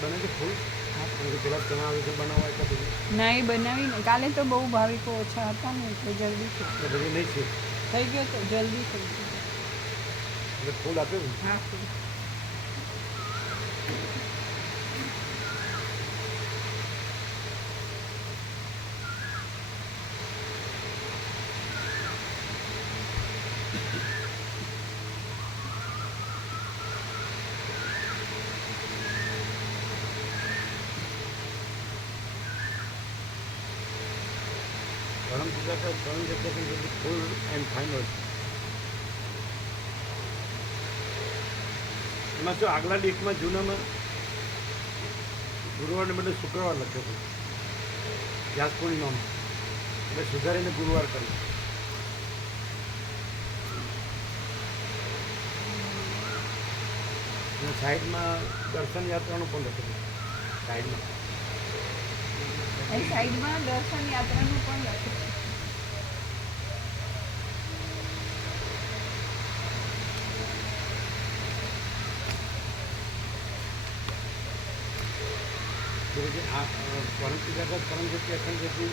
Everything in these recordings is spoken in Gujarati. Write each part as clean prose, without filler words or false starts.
બને છે ફૂલ પેલા ચણા આવે છે બનાવવા એટલા બધું ના એ બનાવીને કાલે તો બહુ ભાવિકો ઓછા હતા ને એટલે જલ્દી બધું નહીં છે થઈ ગયો તો જલ્દી થઈ ગયો. એટલે ફૂલ આપ્યું ને હા ફૂલ. પરમ જગ્યા ફૂલ એન્ડ ફાઇનલ. એમાં શું આગલા ડીશમાં જૂનામાં ગુરુવારને બદલે શુક્રવાર લખ્યો હતો વ્યાસ પૂર્ણિમામાં, એટલે સુધારીને ગુરુવાર કર્યું. અને સાઈડમાં દર્શન યાત્રાનું પણ લખ્યું સાઈડમાં. સાઈડમાં દર્શન યાત્રાનું પણ લખ્યું. આ પરમપિતા પરમ જ્યોતિ અખંડ જ્યોતિ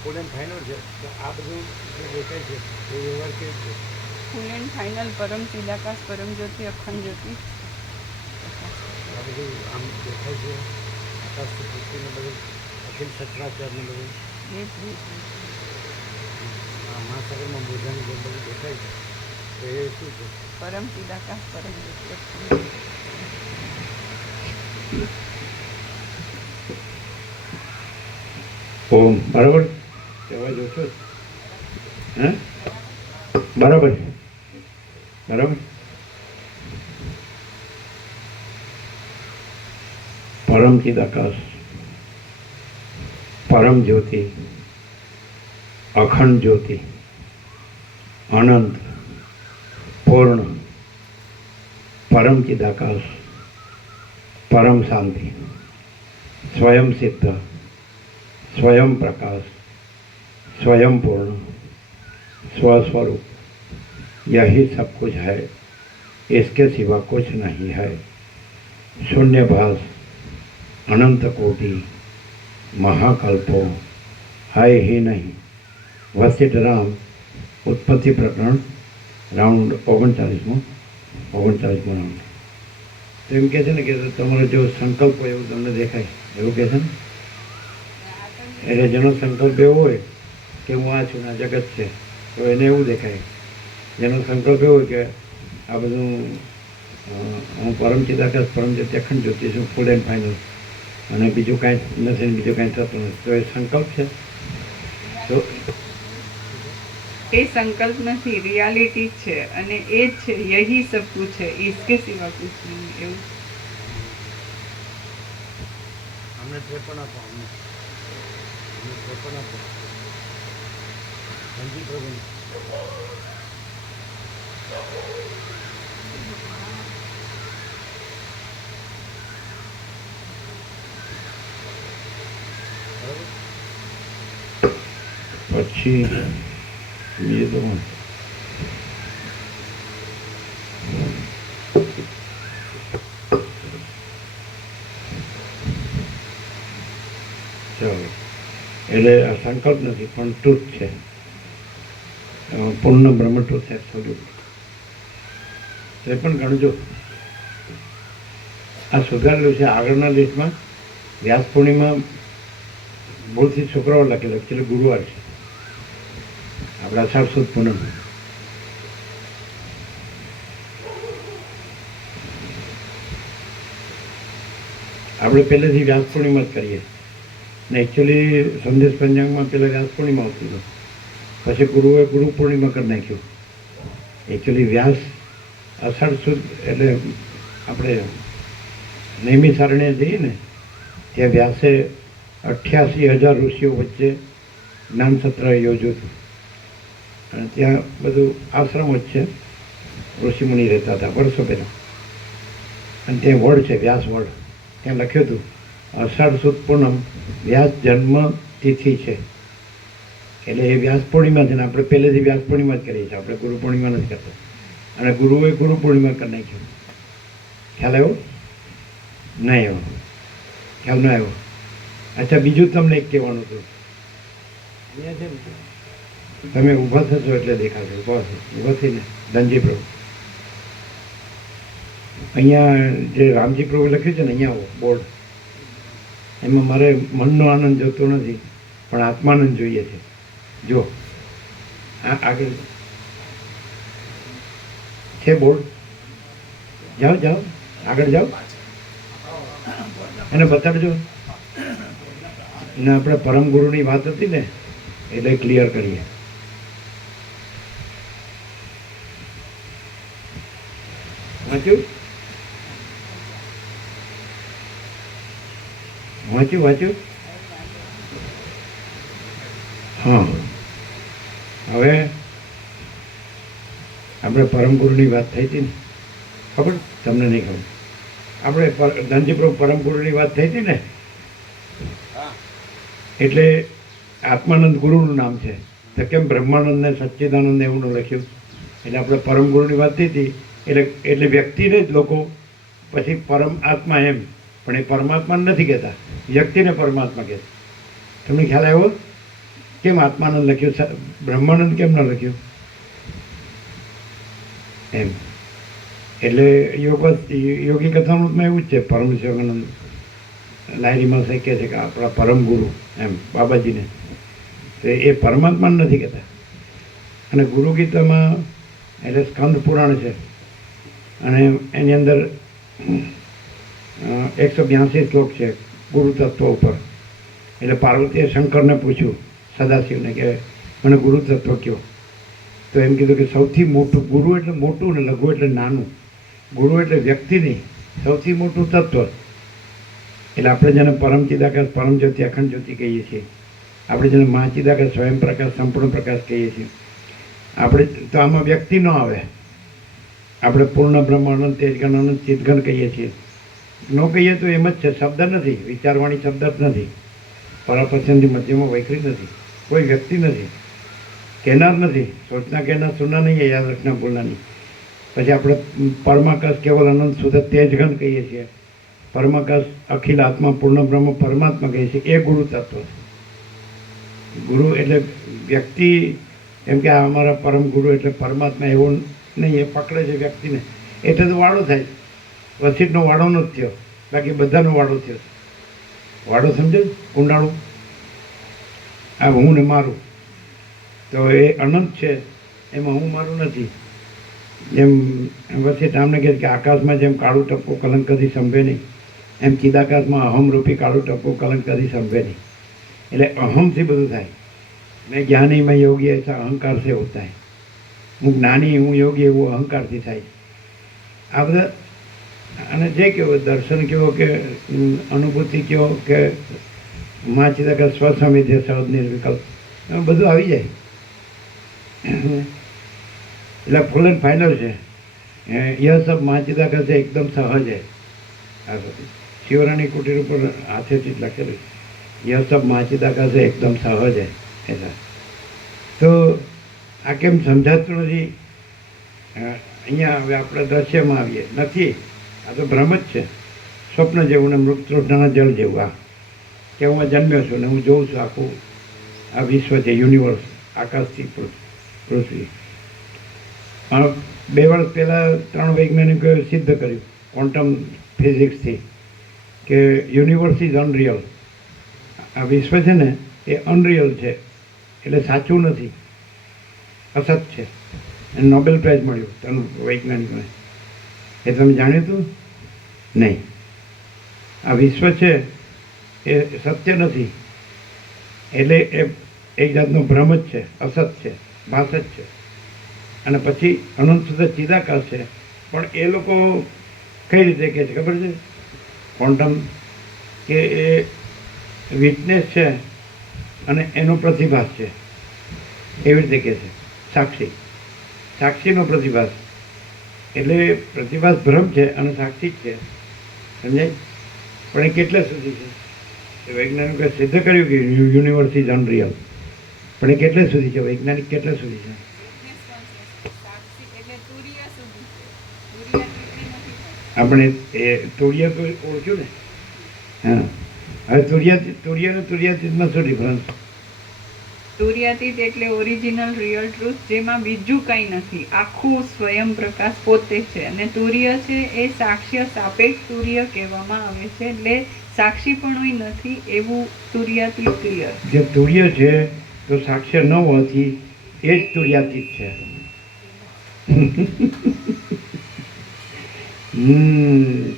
ફૂલ એન્ડ ફાઇનલ છે, તો આ બધું જે દેખાય છે એ વ્યવહાર કેવી છે? ફૂલ એન્ડ ફાઇનલ પરમ ચિદાકાશ પરમ જ્યોતિ અખંડ જ્યોતિ. આ બધું આમ દેખાય છે આકાશથી પૃથ્વીને બધું અખિલ સચરાચરને બધું આ મહાસાગરમાં મોજાની જેમ બધું દેખાય છે, તો એ શું છે? પરમ ચિદાકાશ પરમ જ્યોતિ અખંડ જ્યોતિ. ઓમ બરાબર અવાજ ઓછો હે બરાબર બરાબર. પરમ ચિદાકાશ પરમ જ્યોતિ અખંડ જ્યોતિ અનંત પૂર્ણ પરમ ચિદાકાશ પરમ શાંતિ स्वयं सिद्ध स्वयं प्रकाश स्वयं पूर्ण स्वस्वरूप, यही सब कुछ है, इसके सिवा कुछ नहीं है. शून्यभास अनंत कोटि महाकल्पो है ही नहीं. वशिष्ठ राम उत्पत्ति प्रकरण राउंड 39 રાઉન્ડ. તો એમ કહે છે ને કે તમારો જો સંકલ્પ હોય એવું તમને દેખાય એવું કહે છે ને. એટલે જેનો સંકલ્પ એવો હોય કે હું આ છું આ જગત છે તો એને એવું દેખાય. જેનો સંકલ્પ એવો હોય કે આ બધું હું પરમ ચિદાકાશ પરમ જ્યોતિ અખંડ જ્યોતિ છું ફૂલ એન્ડ ફાઇનલ અને બીજું કાંઈ નથી બીજું કાંઈ થતું નથી, તો એ સંકલ્પ છે. તો એ સંકલ્પ નથી, રિયાલિટી છે અને એ જ છે. યહી સબ કુછ છે, इसके सिवा कुछ नहीं. એવું અમને તે પણ આપો, અમને તે પણ આપો. ધનજી પ્રભુ પછી બીજું તો ચાલો એટલે આ સંકલ્પ નથી પણ ટ્રુથ છે, પૂર્ણ બ્રહ્મ ટ્રુથ એબ્સોલ્યુટ. એ પણ ગણજો આ સુધારેલું છે. આગળના લેખમાં વ્યાસ પૂર્ણિમા ભૂલથી શુક્રવાર લખેલો, એકચ્યુઅલી ગુરુવાર છે આપણા અષાઢ સુદ પૂનમ. આપણે પહેલેથી વ્યાસ પૂર્ણિમા જ કરીએ ને એકચ્યુઅલી સંદેશ પંચાંગમાં પહેલાં વ્યાસ પૂર્ણિમા આવતી હતું, પછી ગુરુએ ગુરુ પૂર્ણિમા કરી નાખ્યું. એકચ્યુઅલી વ્યાસ અષાઢ સુદ એટલે આપણે નેમી સારણે જઈએ ને ત્યાં વ્યાસે 88,000 ઋષિઓ વચ્ચે જ્ઞાન સત્ર યોજ્યું હતું અને ત્યાં બધું આશ્રમ જ છે, ઋષિમુનિ રહેતા હતા વર્ષો પહેલાં. અને ત્યાં વડ છે વ્યાસ વડ, ત્યાં લખ્યું હતું અષાઢ સુદ પૂનમ વ્યાસ જન્મ તિથિ છે. એટલે એ વ્યાસ પૂર્ણિમા છે ને આપણે પહેલેથી વ્યાસ પૂર્ણિમા જ કરીએ છીએ, આપણે ગુરુ પૂર્ણિમા નથી કરતા. અને ગુરુએ ગુરુ પૂર્ણિમા કરી નાખ્યું. ખ્યાલ આવ્યો? નહીં આવ્યો, ખ્યાલ ન આવ્યો. અચ્છા, બીજું તમને એક કહેવાનું હતું. અહીંયા છે ને, તમે ઊભા થશો એટલે દેખાશે. ઊભા થઈને ધનજી પ્રભુ, અહીંયા જે રામજી પ્રભુ લખ્યું છે ને, અહીંયા આવો બોર્ડ, એમાં મારે મનનો આનંદ જોતો નથી, પણ આત્માનંદ જોઈએ છે. જો આ આગળ છે બોર્ડ, જાઓ જાઓ આગળ જાઓ, એને બતાડજો. ને આપણે પરમ ગુરુની વાત હતી ને, એટલે ક્લિયર કરીએ. વાંચ્યું વાંચ્યું વાંચ્યું? હા, હવે આપણે પરમ ગુરુની વાત થઈ હતી ને, ખબર? તમને નહીં ખબર. આપણે ધનજી પ્રભુ પરમ ગુરુની વાત થઈ હતી ને, એટલે આત્માનંદ ગુરુનું નામ છે. તો કેમ બ્રહ્માનંદ ને સચ્ચિદાનંદ એવું લખ્યું? એટલે આપણે પરમ ગુરુની વાત થઈ હતી. એટલે વ્યક્તિને જ લોકો પછી પરમ આત્મા એમ, પણ એ પરમાત્મા નથી કહેતા, વ્યક્તિને પરમાત્મા કહે. તમને ખ્યાલ આવ્યો કેમ આત્માનંદ લખ્યું, બ્રહ્માનંદ કેમ ન લખ્યું? એમ એટલે યોગી કથામૃતમાં એવું જ છે. પરમ શિવાનંદ લાયરીમાં કહે છે કે આપણા પરમ ગુરુ એમ બાબાજીને, તો એ પરમાત્મા નથી કહેતા. અને ગુરુ ગીતામાં એટલે સ્કંદ પુરાણ છે, અને એની અંદર 182 શ્લોક છે ગુરુ તત્વ ઉપર. એટલે પાર્વતીએ શંકરને પૂછ્યું, સદાશિવને, કે મને ગુરુ તત્વ કયો? તો એમ કીધું કે સૌથી મોટું ગુરુ એટલે મોટું ને લઘુ એટલે નાનું. ગુરુ એટલે વ્યક્તિ નહીં, સૌથી મોટું તત્વ. એટલે આપણે જેને પરમ ચિદાકાશ, પરમ જ્યોતિ, અખંડ જ્યોતિ કહીએ છીએ. આપણે જેને મહાચિદાકાશ, સ્વયં પ્રકાશ, સંપૂર્ણ પ્રકાશ કહીએ છીએ. આપણે તો આમાં વ્યક્તિ ન આવે. આપણે પૂર્ણ બ્રહ્મ અનંત, તેજગણ અનંત, ચિદગણ કહીએ છીએ. ન કહીએ તો એમ જ છે, શબ્દ નથી, વિચારવાણી શબ્દ જ નથી, પરાપસંદી મધ્યમાં વૈખરી નથી, કોઈ વ્યક્તિ નથી, કહેનાર નથી, સોચના કહેનાર સુના નહીં, યાદ રખના બોલના નહીં. પછી આપણે પરમાકાશ, કેવલ અનંત શુદ્ધ તેજગણ કહીએ છીએ. પરમાકાશ, અખિલ આત્મા, પૂર્ણ બ્રહ્મ, પરમાત્મા કહીએ છીએ. એ ગુરુ તત્વ છે. ગુરુ એટલે વ્યક્તિ, એમ કે આ અમારા પરમ ગુરુ એટલે પરમાત્મા એવું નહીં, એ પકડે છે વ્યક્તિને એટલે તો વાળો થાય. વસીટનો વાળો નથી થયો, બાકી બધાનો વાળો થયો. વાળો સમજે, કુંડાળું, આ હું ને મારું. તો એ અનંત છે, એમાં હું મારું નથી. જેમ વસીટ આમને કહે કે આકાશમાં જેમ કાળું ટપકું કલંક કદી સંભે નહીં, એમ ચિદાકાશમાં અહમરૂપી કાળું ટપકું કલંક કદી સંભે નહીં. એટલે અહમથી બધું થાય. મેં જ્ઞાની, મેં યોગી, એસા અહંકાર से होता है. હું જ્ઞાની, હું યોગી, એવું અહંકારથી થાય. આ બધા, અને જે કહો દર્શન કહો કે અનુભૂતિ કહો કે મા ચિદાકાશ, સ્વસમિધ્ય, સહજ નિર્વિકલ્પ, એમાં બધું આવી જાય. એટલે ફૂલ એન્ડ ફાઇનલ છે. यह सब माँ चिदाकाश से एकदम सहज है. આ બધું શિવરાણી કુટીર ઉપર હાથેથી જ લખેલું, यह सब माँ चिदाकाश से एकदम सहज है. ऐसा તો આ કેમ સમજાતું નથી? અહીંયા હવે આપણે દ્રશ્યમાં આવીએ, નથી, આ તો ભ્રમ જ છે, સ્વપ્ન જેવું ને મૃત તૃષ્ણાના જળ જેવું. આ કે હું જન્મ્યો છું ને હું જોઉં છું આખું આ વિશ્વ છે, યુનિવર્સ, આકાશથી પૃથ્વી. 2 વર્ષ પહેલાં 3 વૈજ્ઞાનિકોએ સિદ્ધ કર્યું ક્વોન્ટમ ફિઝિક્સથી કે યુનિવર્સ ઇઝ અનરિયલ. આ વિશ્વ છે ને એ અનરિયલ છે, એટલે સાચું નથી, અસત છે. એને નોબેલ પ્રાઇઝ મળ્યું 3 વૈજ્ઞાનિકોને. એ તમે જાણ્યું હતું? નહીં. આ વિશ્વ છે એ સત્ય નથી, એટલે એ એક જાતનો ભ્રમ જ છે, અસત છે, ભાસ જ છે. અને પછી અનંત શુદ્ધ ચિદાકાશ છે. પણ એ લોકો કઈ રીતે કહે છે ખબર છે? ક્વોન્ટમ કે એ વિટનેસ છે અને એનો પ્રતિભાસ છે, એવી રીતે કહે છે. સાક્ષી, સાક્ષીનો પ્રતિભાસ. એટલે પ્રતિભાસ ભ્રમ છે અને સાક્ષી જ છે, સમજાય? પણ એ કેટલા સુધી છે? વૈજ્ઞાનિકોએ સિદ્ધ કર્યું કે યુનિવર્સ ઇઝ અનરિયલ. પણ એ કેટલા સુધી છે? વૈજ્ઞાનિક કેટલા સુધી છે? આપણે એ તુર્ય તો ઓળખ્યું ને. હા, હવે તુર્ય અને તુર્યાતીતમાં શું ડિફરન્સ? તુર્યાતીત એટલે ઓરિજિનલ રિયલ ટ્રુથ, જેમાં બીજું કંઈ નથી, આખું સ્વયં પ્રકાશ પોતે છે. અને તુર્ય છે એ સાક્ષ્ય સાપેક્ષ તુર્ય કહેવામાં આવે છે, એટલે સાક્ષીપણું નથી એવું તુર્યાતીત ક્લિયર. જે તુર્ય છે તો સાક્ષ્ય ન હોવાથી એ જ તુર્યાતીત છે.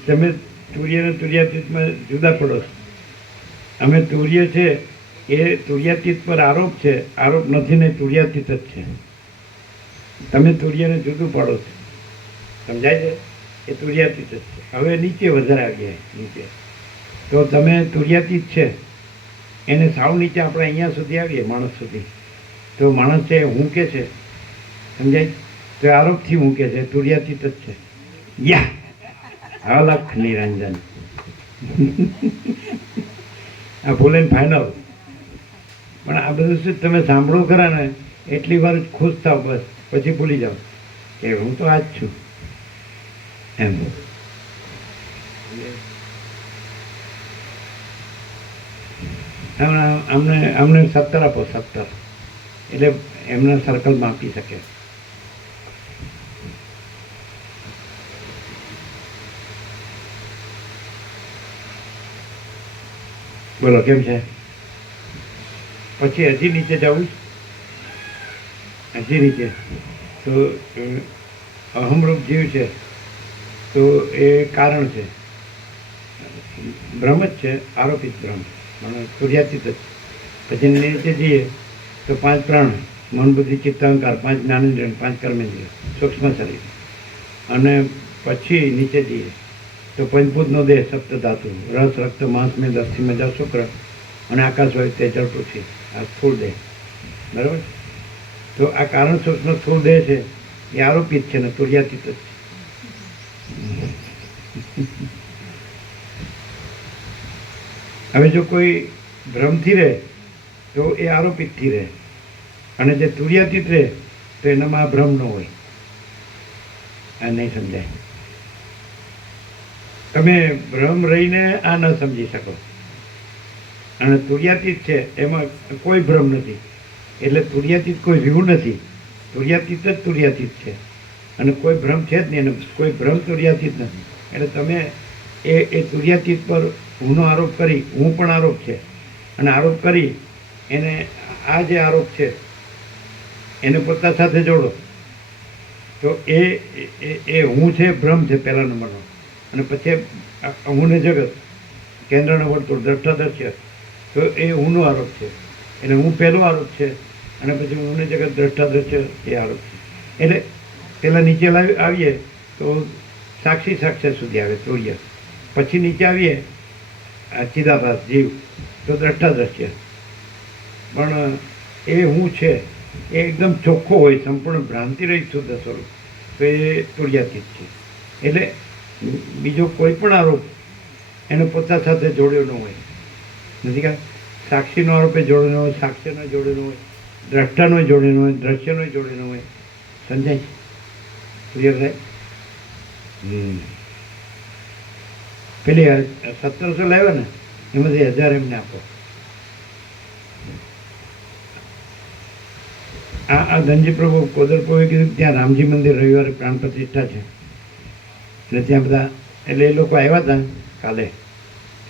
તમે તુર્ય અને તુર્યાતીતમાં જુદા પડો છો. અમે તુર્ય છે એ તુર્યાતીત પર આરોપ છે, આરોપ નથી ને તુર્યાતીત જ છે. તમે તુર્યને જુદું પાડો છો, સમજાય છે? એ તુર્યાતીત જ છે. હવે નીચે વધારે આવીએ. નીચે તો તમે તુર્યાતીત છે એને સાવ નીચે આપણે અહીંયા સુધી આવીએ, માણસ સુધી. તો માણસ છે હું કે છે, સમજાય? તો એ આરોપથી હું કે છે, તુર્યાતીત જ છે. યા અલખ નિરંજન. આ બોલે ફાઇનલ. પણ આ બધું શું તમે સાંભળો ખરા ને એટલી વાર જ ખુશ થાવ, બસ પછી ભૂલી જાઓ કે હું તો આ જ છું એમ. અમને 17 આપો, 17 એટલે એમના સર્કલમાં આપી શકે. બોલો કેમ છે? પછી હજી નીચે જવું, હજી નીચે તો અહમરૂપ જીવ છે તો એ કારણ છે, બ્રહ્મ જ છે, આરોપિત બ્રહ્મ, મને તુર્યાતીત જ. પછી નીચે જઈએ તો 5 પ્રાણ, મન બુદ્ધિ ચિત્ત અહંકાર, 5 જ્ઞાનેન્દ્રિય, 5 કર્મેન્દ્રિય, સૂક્ષ્મ શરીર. અને પછી નીચે જઈએ તો પંચભૂતનો દેહ, સપ્ત ધાતુ, રસ, રક્ત, માંસ, મેદ, અસ્થિ, મજ્જા, શુક્ર અને આકાશ હોય તે જળ, પૃથ્વી, આ સ્થૂળ દેહ. બરાબર? તો આ કારણ સૂક્ષ્મ સ્થૂળ દેહ છે એ આરોપિત છે ને તુર્યાતીત જ છે. હવે જો કોઈ ભ્રમથી રહે તો એ આરોપિતથી રહે, અને જે તુર્યાતીત રહે તો એનામાં આ ભ્રમ ન હોય. આ નહીં સમજાય. તમે ભ્રમ રહીને આ ન સમજી શકો. અને તુર્યાતીત છે એમાં કોઈ ભ્રમ નથી, એટલે તુર્યાતીત કોઈ વ્યૂ નથી. તુર્યાતીત જ તુર્યાતીત છે અને કોઈ ભ્રમ છે જ નહીં, અને કોઈ ભ્રમ તુર્યાતીત નથી. એટલે તમે એ તુર્યાતીત પર હુંનો આરોપ કરી, હું પણ આરોપ છે, અને આરોપ કરી એને આ જે આરોપ છે એને પોતા સાથે જોડો તો એ હું છે ભ્રમ છે પહેલા નંબરનો. અને પછી હું ને જગત, કેન્દ્રના વર્તુળ, દ્રષ્ટાદર્શ્ય, તો એ હુંનો આરોપ છે. એટલે હું પહેલો આરોપ છે, અને પછી હું ને જગત, દ્રષ્ટાદર્શ્ય એ આરોપ છે. એટલે પહેલાં નીચે આવીએ તો સાક્ષી સાક્ષર સુધી આવે તુર્ય. પછી નીચે આવીએ ચિદાભાસ જીવ, તો દ્રષ્ટાદર્શ્ય. પણ એ હું છે એ એકદમ ચોખ્ખો હોય, સંપૂર્ણ ભ્રાંતિ રહિત શુદ્ધ સ્વરૂપ, તો એ તુર્યાતીત છે. એટલે બીજો કોઈ પણ આરોપ એને પોતા સાથે જોડ્યો ન હોય. નથી કે સાક્ષીનો આરોપે જોડેલો હોય, સાક્ષ્યનો જોડેલો હોય, દ્રષ્ટાનો જોડેલો હોય, દ્રશ્યનો જોડેલો હોય. સમજાય? ક્લિયર થાય? પેલી 1700 લાવ્યા ને એમાંથી 1000 એમને આપો. આ ધનજી પ્રભુ કોદરપોએ કીધું ત્યાં રામજી મંદિર રવિવારે પ્રાણ પ્રતિષ્ઠા છે, એટલે ત્યાં બધા, એટલે એ લોકો આવ્યા હતા કાલે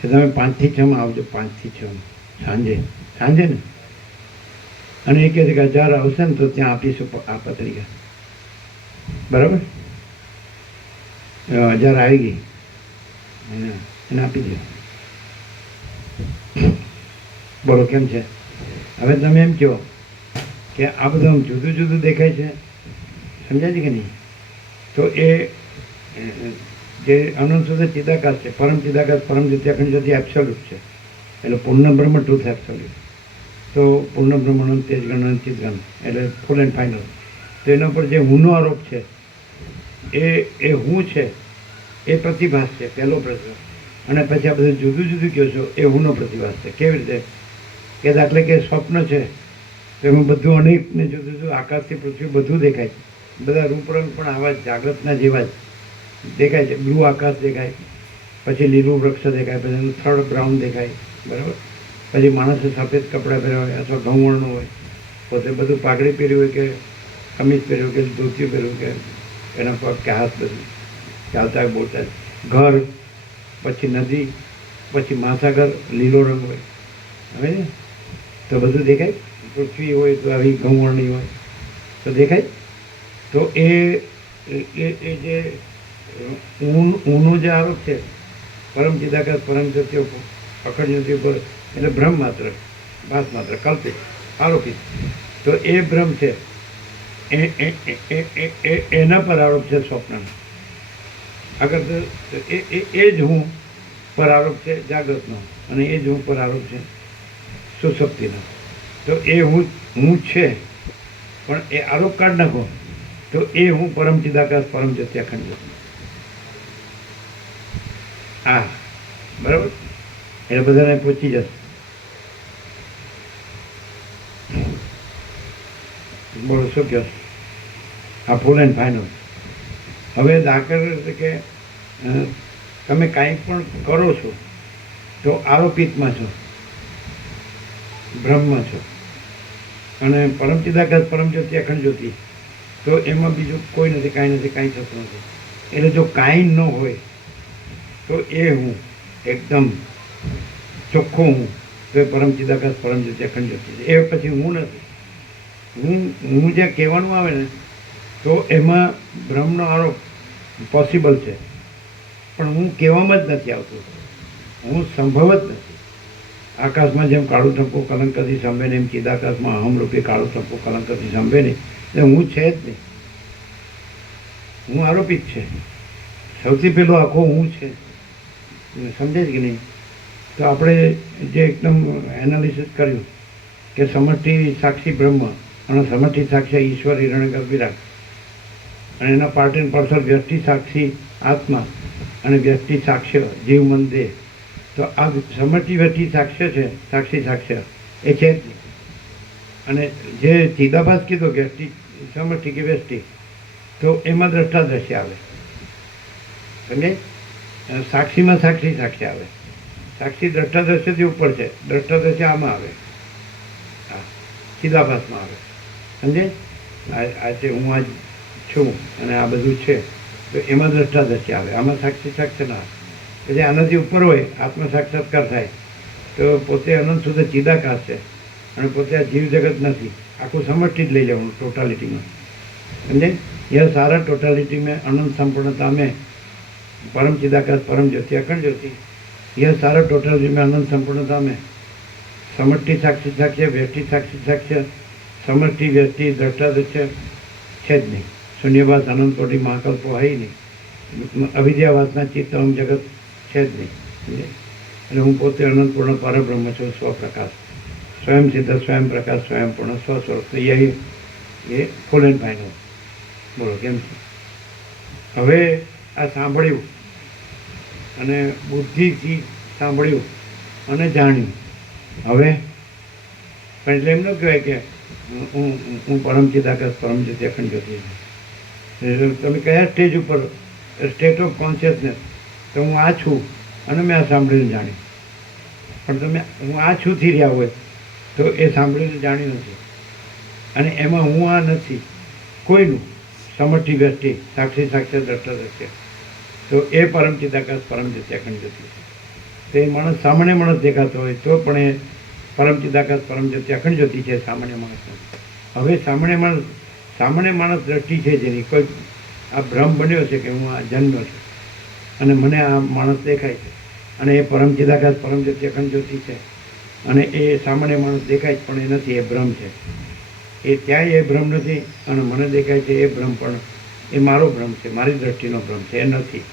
કે તમે 5 થી 6 આવજો, 5 થી 6 સાંજે ને. અને એ કહે છે કે 1000 આવશે ને તો ત્યાં આપીશું આ પત્રિકા. બરાબર? 1000 આવી ગઈ, એને આપી દો. બોલો કેમ છે? હવે તમે એમ કહો કે આ બધું આમ જુદું જુદું દેખાય છે, સમજાય છે કે નહીં? તો એ જે અનંત સુધી ચિદાકાશ છે, પરમ ચિદાકાશ, પરમ જ્યોતિ જ્યોતિ એબ્સોલ્યુટ છે. એટલે પૂર્ણ બ્રહ્મ ટ્રુથ એબ્સોલ્યુટ. તો પૂર્ણ બ્રહ્મ અનંત તેજ ગણ, અનંત ચિત ગણ, એટલે ફૂલ એન્ડ ફાઇનલ. તો એના પર જે હુંનો આરોપ છે એ હું છે એ પ્રતિભાસ છે, પહેલો પ્રશ્ન. અને પછી આ બધું જુદું જુદું કહો છો એ હુંનો પ્રતિભાસ છે. કેવી રીતે? કે દાખલે કે સ્વપ્ન છે તો એમાં બધું અનેકને જુદું જુદું, આકાશથી પૃથ્વી બધું દેખાય છે, બધા રૂપરંગ પણ આવા જાગ્રતના જેવા જ. દેખાય છે, બ્લુ આકાશ દેખાય, પછી લીલું વૃક્ષ દેખાય, પછી એનું થર્ડ બ્રાઉન દેખાય, બરાબર. પછી માણસે સફેદ કપડાં પહેર્યા હોય અથવા ઘઉંવર્ણનું હોય, પોતે બધું પાઘડી પહેર્યું હોય કે કમીજ પહેર્યું કે ધોતિયું પહેર્યું કે એના પગ કે હાથ બધું ચાલતા હોય બોલતા હોય. ઘર, પછી નદી, પછી મહાસાગર, લીલો રંગ હોય, હવે ને તો બધું દેખાય. પૃથ્વી હોય તો આવી ઘઉંવર્ણી હોય તો દેખાય. તો એ જે ઊનો જે આરોપ છે પરમ ચિદાકાશ પરમ જ્યોતિ અખંડ જ્યોતિ ઉપર, એટલે બ્રહ્મ માત્ર, ભાસ માત્ર, કલ્પિત, આરોપિત. તો એ બ્રહ્મ છે એના પર આરોપ છે સ્વપ્ન. આગળ તો એ જ હું પર આરોપ છે જાગૃતનો, અને એ જ હું પર આરોપ છે સુષુપ્તિનો. તો એ હું છે, પણ એ આરોપ કાઢ નાખો તો એ હું પરમ ચિદાકાશ પરમ જ્યોતિ અખંડ જ્યોતિ. હા, બરાબર. એટલે બધાને પહોંચી જશે. બોલો શું કહો? આ ફૂલ એન્ડ ફાઇનલ. હવે દાખલ કે તમે કાંઈ પણ કરો છો તો આરોપિતમાં છો, બ્રહ્મમાં છો. અને પરમ ચિદાકાશ પરમ જ્યોતિ અખંડ જ્યોતિ, તો એમાં બીજું કોઈ નથી, કાંઈ નથી, કાંઈ થતું નથી. એટલે જો કાંઈ ન હોય તો એ હું એકદમ ચોખ્ખો હું, તો એ પરમ ચિદાકાશ પરમ જ્યોતિ અખંડ જ્યોતિ છે. એ પછી હું નથી. હું જે કહેવાનું આવે ને તો એમાં બ્રહ્મનો આરોપ પોસિબલ છે, પણ હું કહેવામાં જ નથી આવતું. હું સંભવ જ નથી. આકાશમાં જેમ કાળું ટપકું કલંકથી સંભે ને, એમ ચિદાકાશમાં અહમરૂપી કાળું ટપકું કલંકથી સંભે નહીં. એટલે હું છે જ નહીં, હું આરોપિત છે. સૌથી પહેલો આખો હું છે, સમજે છે કે નહીં? તો આપણે જે એકદમ એનાલિસિસ કર્યું કે સમષ્ટિ સાક્ષી બ્રહ્મ અને સમષ્ટિ સાક્ષી ઈશ્વર હિરણ્યગર્ભ વિરાટ, અને એના પાર્ટ એન્ડ પાર્સલ વ્યષ્ટિ સાક્ષી આત્મા અને વ્યષ્ટિ સાક્ષ્ય જીવ મન દેહ. તો આ સમષ્ટિ વ્યષ્ટિ સાક્ષ્ય છે, સાક્ષી સાક્ષ્ય એ છે જ નહીં. અને જે ચિદાભાસ કીધો વ્યષ્ટિ સમષ્ટિ કે વ્યષ્ટિ, તો એમાં દ્રષ્ટા દ્રશ્ય આવે, સમજે? સાક્ષીમાં સાક્ષી સાક્ષ્ય આવે. સાક્ષી દ્રષ્ટા દ્રશ્યથી ઉપર છે, દ્રષ્ટા દ્રશ્ય આમાં આવે, હા, ચિદાભાસમાં આવે, સમજે? આજે હું આજ છું અને આ બધું છે, તો એમાં દ્રષ્ટા દ્રશ્ય આવે, આમાં સાક્ષી સાક્ષ્ય ના આવે. એટલે આનાથી ઉપર હોય આત્મ સાક્ષાત્કાર થાય તો પોતે અનંત સુધી ચિદાકાશ છે, અને પોતે આ જીવ જગત નથી. આખું સમષ્ટિ જ લઈ જવાનું ટોટાલિટીમાં, સમજે? यह सारा टोटालिटी में अनंत संपूर्णता में परम चिदाकाश परम ज्योति अखंड ज्योति, यह सारा टोटालिटी में अनंत संपूर्णता में समष्टि साक्षी साक्ष्य व्यष्टि साक्षी साक्ष्य समष्टि व्यष्टि द्रष्टा दृश्य है જ નહીં. શૂન્યવાસ અનંત કોટી મહાકલ્પો है ही નહીં. અવિદ્યાવાસના ચિત્તમ જગત છે જ નહીં. એટલે હું પોતે અનંત પૂર્ણ પરબ્રહ્મ છું, સ્વપ્રકાશ, સ્વયં સિદ્ધ, સ્વયં પ્રકાશ, સ્વયં પૂર્ણ, સ્વસ્વરૂપ. એ ફૂલ એન્ડ ફાઇનલ. બોલો કેમ છે? હવે આ સાંભળ્યું અને બુદ્ધિથી સાંભળ્યું અને જાણ્યું. હવે પણ એટલે એમ ન કહેવાય કે હું પરમ ચિદાકાશ પરમ જ્યોતિ અખંડ જ્યોતિ. તમે કયા સ્ટેજ ઉપર, સ્ટેટ ઓફ કોન્શિયસનેસ, તો હું આ છું અને મેં આ સાંભળીને જાણ્યું. પણ તમે હું આ છું થી રહ્યા હોય તો એ સાંભળીને જાણ્યું નથી, અને એમાં હું આ નથી કોઈનું, સમષ્ટિ વ્યષ્ટિ સાક્ષી સાક્ષર દ્રષ્ટા દ્રશ્ય, તો એ પરમ ચિદાકાશ પરમ જ્યોતિ અખંડ જ્યોતિ છે. તે માણસ સામાન્ય માણસ દેખાતો હોય તો પણ એ પરમ ચિદાકાશ પરમ જ્યોતિ અખંડ જ્યોતિ છે, સામાન્ય માણસ. હવે સામાન્ય માણસ દ્રષ્ટિ છે જેની કોઈ આ ભ્રમ બન્યો છે કે હું આ જન્મ્યો છું અને મને આ માણસ દેખાય છે, અને એ પરમ ચિદાકાશ પરમ જ્યોતિ અખંડ જ્યોતિ છે, અને એ સામાન્ય માણસ દેખાય છે પણ એ નથી, એ ભ્રમ છે. એ ત્યાંય એ ભ્રમ નથી, અને મને દેખાય છે એ ભ્રમ પણ એ મારો ભ્રમ છે, મારી દ્રષ્ટિનો ભ્રમ છે, એ નથી.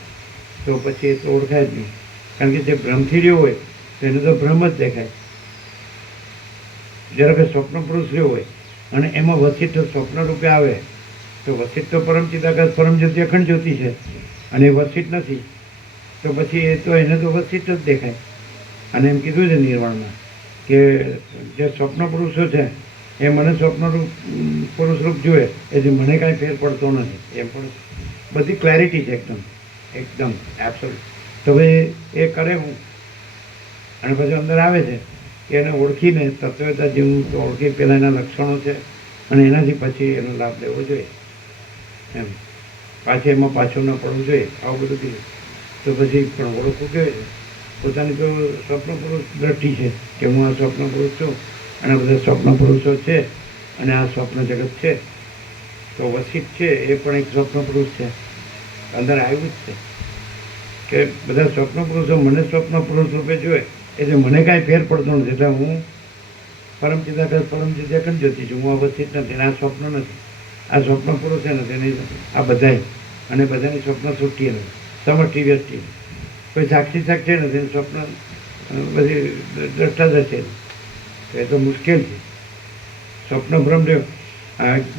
તો પછી એ તો ઓળખાય જ નહીં, કારણ કે જે ભ્રમથી રહ્યો હોય તો એને તો ભ્રમ જ દેખાય. જ્યારે કે સ્વપ્ન પુરુષ રહ્યો હોય અને એમાં વસિષ્ઠ સ્વપ્ન રૂપે આવે તો વસિષ્ઠ તો પરમ ચિદાકાશ પરમ જ્યોતિ અખંડ જ્યોતિ છે, અને એ વસિષ્ઠ નથી, તો પછી એ તો એને તો વસિષ્ઠ જ દેખાય. અને એમ કીધું છે નિર્વાણમાં કે જે સ્વપ્ન પુરુષો છે એ મને સ્વપ્નરૂપ પુરુષ રૂપ જોઈએ, એ જે મને કાંઈ ફેર પડતો નથી, એમ પણ બધી ક્લેરિટી છે એકદમ. એકદમ એબ્સોલ્યુટ. તો ભાઈ એ કરે હું અને પછી અંદર આવે છે કે એને ઓળખીને તત્વતા જેવું તો ઓળખી પહેલાં એના લક્ષણો છે અને એનાથી પછી એનો લાભ લેવો જોઈએ એમ. પાછી એમાં પાછું ન પડવું જોઈએ આવું બધું કીધું. તો પછી પણ ઓળખવું કેવી છે? પોતાની તો સ્વપ્ન પુરુષ દ્રષ્ટિ છે કે હું આ સ્વપ્ન પુરુષ છું અને બધા સ્વપ્ન પુરુષો છે અને આ સ્વપ્ન જગત છે. તો વસિષ્ઠ છે એ પણ એક સ્વપ્ન પુરુષ છે, અંદર આવ્યું જ છે કે બધા સ્વપ્ન પુરુષો મને સ્વપ્ન પુરુષ રૂપે જોઈએ એટલે મને કાંઈ ફેર પડતો નથી. એટલે હું પરમ ચિદાકાશ પરમ ચિદાખંડ જ્યોતિ છું, હું આ વસિષ્ઠ નથી અને આ સ્વપ્ન નથી. આ સ્વપ્ન પુરુષે નથી અને આ બધાય અને બધાની સ્વપ્ન સૃષ્ટિ નથી, સમષ્ટિ વ્યષ્ટિ. કોઈ સાક્ષી સાક્ષી નથી, સ્વપ્ન બધી દ્રષ્ટાદર્શી. તો એ તો મુશ્કેલ છે. સ્વપ્ન ભ્રમ રહ્યો.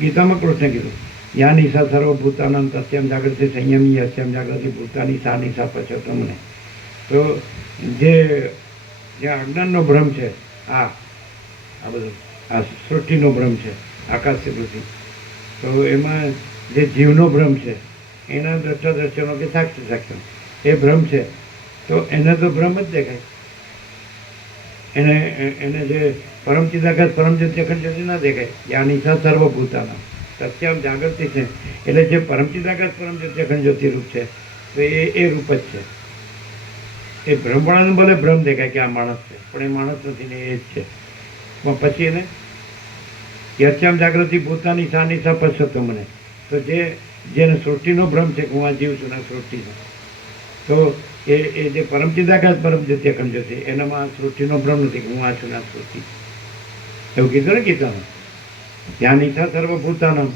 ગીતામાં કૃષ્ણે કીધું યા નિશા સર્વભૂતાનામ તસ્યામ જાગૃતિ સંયમી યસ્યામ જાગૃતિ ભૂતાની સા નિશા પશ્યતમને. તો જે અજ્ઞાનનો ભ્રમ છે આ બધું આ સૃષ્ટિનો ભ્રમ છે આકાશથી પૃથ્વી, તો એમાં જે જીવનો ભ્રમ છે એના દ્રષ્ટાદર્શનો કે સાક્ષી સાક્ષી એ ભ્રમ છે તો એને તો ભ્રમ જ દેખાય. એને જે પરમ ચિદાકાશ પરમ જ્યોતિ અખંડ જ્યોતિ ના દેખાય. યા નિશા સર્વભૂતાના સત્યામ જાગૃતિ છે એટલે જે પરમ ચિદાકાશ પરમ જ્યોતિ અખંડ જ્યોતિ રૂપ છે તો એ રૂપ જ છે. એ ભ્રમવાળાનું ભલે ભ્રમ દેખાય કે આ માણસ છે પણ એ માણસ નથી ને એ જ છે. પણ પછી એને યસ્યામ જાગૃતિ ભૂતાની સા નિશા પશ્યતો મને. તો જેને સૃષ્ટિનો ભ્રમ છે કે હું આ જીવ છું ને સૃષ્ટિનો, તો એ જે પરમ ચિદાકાશ પરમ જ્યોતિ અખંડ જ્યોતિ એનામાં સૃષ્ટિનો ભ્રમ નથી કે હું આ છું ને આ સૃષ્ટિ. એવું કીધું ને ગીતામાં ત્યાં નિશા સર્વભૂતાનમ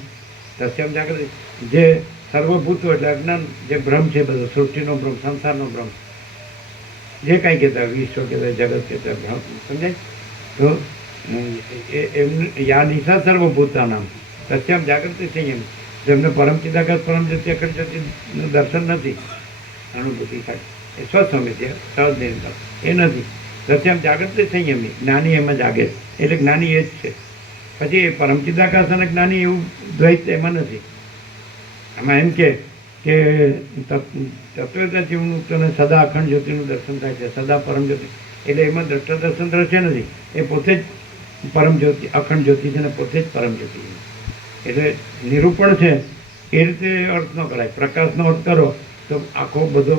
તસ્યામ જાગૃતિ. જે સર્વભૂતો એટલે અજ્ઞાન જે ભ્રમ છે બધો સૃષ્ટિનો ભ્રમ સંસારનો ભ્રમ જે કાંઈ કહેતા વિશ્વ કહેતા જગત કહેતા ભ્રમ સમજાય. તો એમ યા નિશા સર્વભૂતાનામ તસ્યામ જાગૃતિ સંયમ. જેમને પરમ ચિદાકાશ પરમ જ્યોતિ અખંડ જ્યોતિનું દર્શન નથી, અનુભૂતિ થાય એ સ્વસમિતિ સહજ નિરંતર એ નથી. તસ્યામ જાગૃતિ સંયમી જ્ઞાની એમાં જાગે એટલે જ્ઞાની એ જ છે. પછી એ પરમ ચિદાકાશ અને જ્ઞાની એવું દ્વૈત એમાં નથી. આમાં એમ કે તત્વતા જીવમુક્તને સદા અખંડ જ્યોતિનું દર્શન થાય છે, સદા પરમ જ્યોતિ એટલે એમાં દ્રષ્ટા દર્શન દ્રશ્ય નથી. એ પોતે જ પરમ જ્યોતિ અખંડ જ્યોતિ છે ને પોતે જ પરમ જ્યોતિ છે. એટલે નિરૂપણ છે એ રીતે અર્થ ન કરાય. પ્રકાશનો અર્થ કરો તો આખો બધો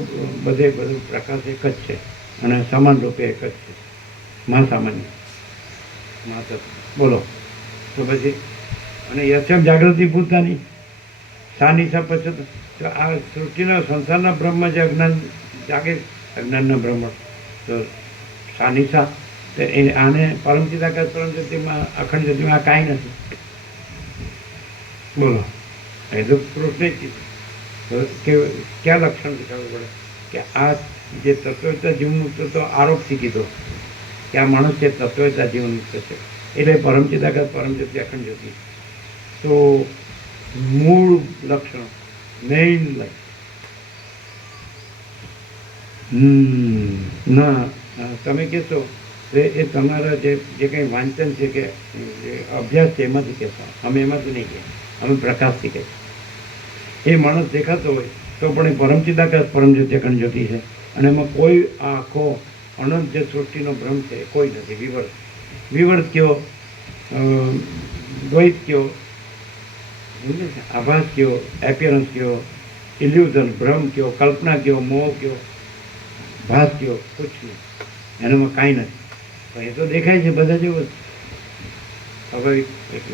પ્રકાશ એક જ છે અને સમાન રૂપે એક જ છે. મા સામાન્ય મા તત્વ બોલો. તો પછી અને યશમ જાગૃતિ ભૂતાની સા નિશા પશ્યત. તો આ સૃષ્ટિના સંસારના બ્રહ્મ જે અજ્ઞાન જાગે અજ્ઞાનના બ્રહ્મ તો સા નિશા તો એ આને પરમ ચિદાકાશ પરમ જ્યોતિમાં અખંડ જ્યોતિમાં આ કાંઈ નથી. બોલો એ તો પુરુષને જ કીધું. તો કે ક્યાં લક્ષણ દેખાડવું પડે કે આ જે તત્વતા જીવનમુક્ત તો આરોપથી કીધો કે આ માણસ જે તત્વતા જીવનમુક્ત છે એટલે પરમ ચિદાકાશ પરમ જ્યોતિ અખંડ જ્યોતિ. તો મૂળ લક્ષણ મેઇન ના તમે કહેશો એ તમારા જે કંઈ વાંચન છે કે અભ્યાસ છે એમાંથી કહેશો, અમે એમાંથી નહીં કહીએ, અમે પ્રકાશથી કહીએ. એ માણસ દેખાતો હોય તો પણ એ પરમ ચિદાકાશ પરમ જ્યોતિ અખંડ જ્યોતિ છે અને એમાં કોઈ આખો અનંત જે સૃષ્ટિનો ભ્રમ છે કોઈ નથી. વિવર્ત કયો, દ્વૈત કયો, આભાસ કયો, એપિયરન્સ કયો, ઇલ્યુઝન ભ્રમ કયો, કલ્પના કયો, મોહ કયો, ભાસ કયો, કુછ નહીં. એનામાં કાંઈ નથી. પણ એ તો દેખાય છે બધા જેવું જ. હવે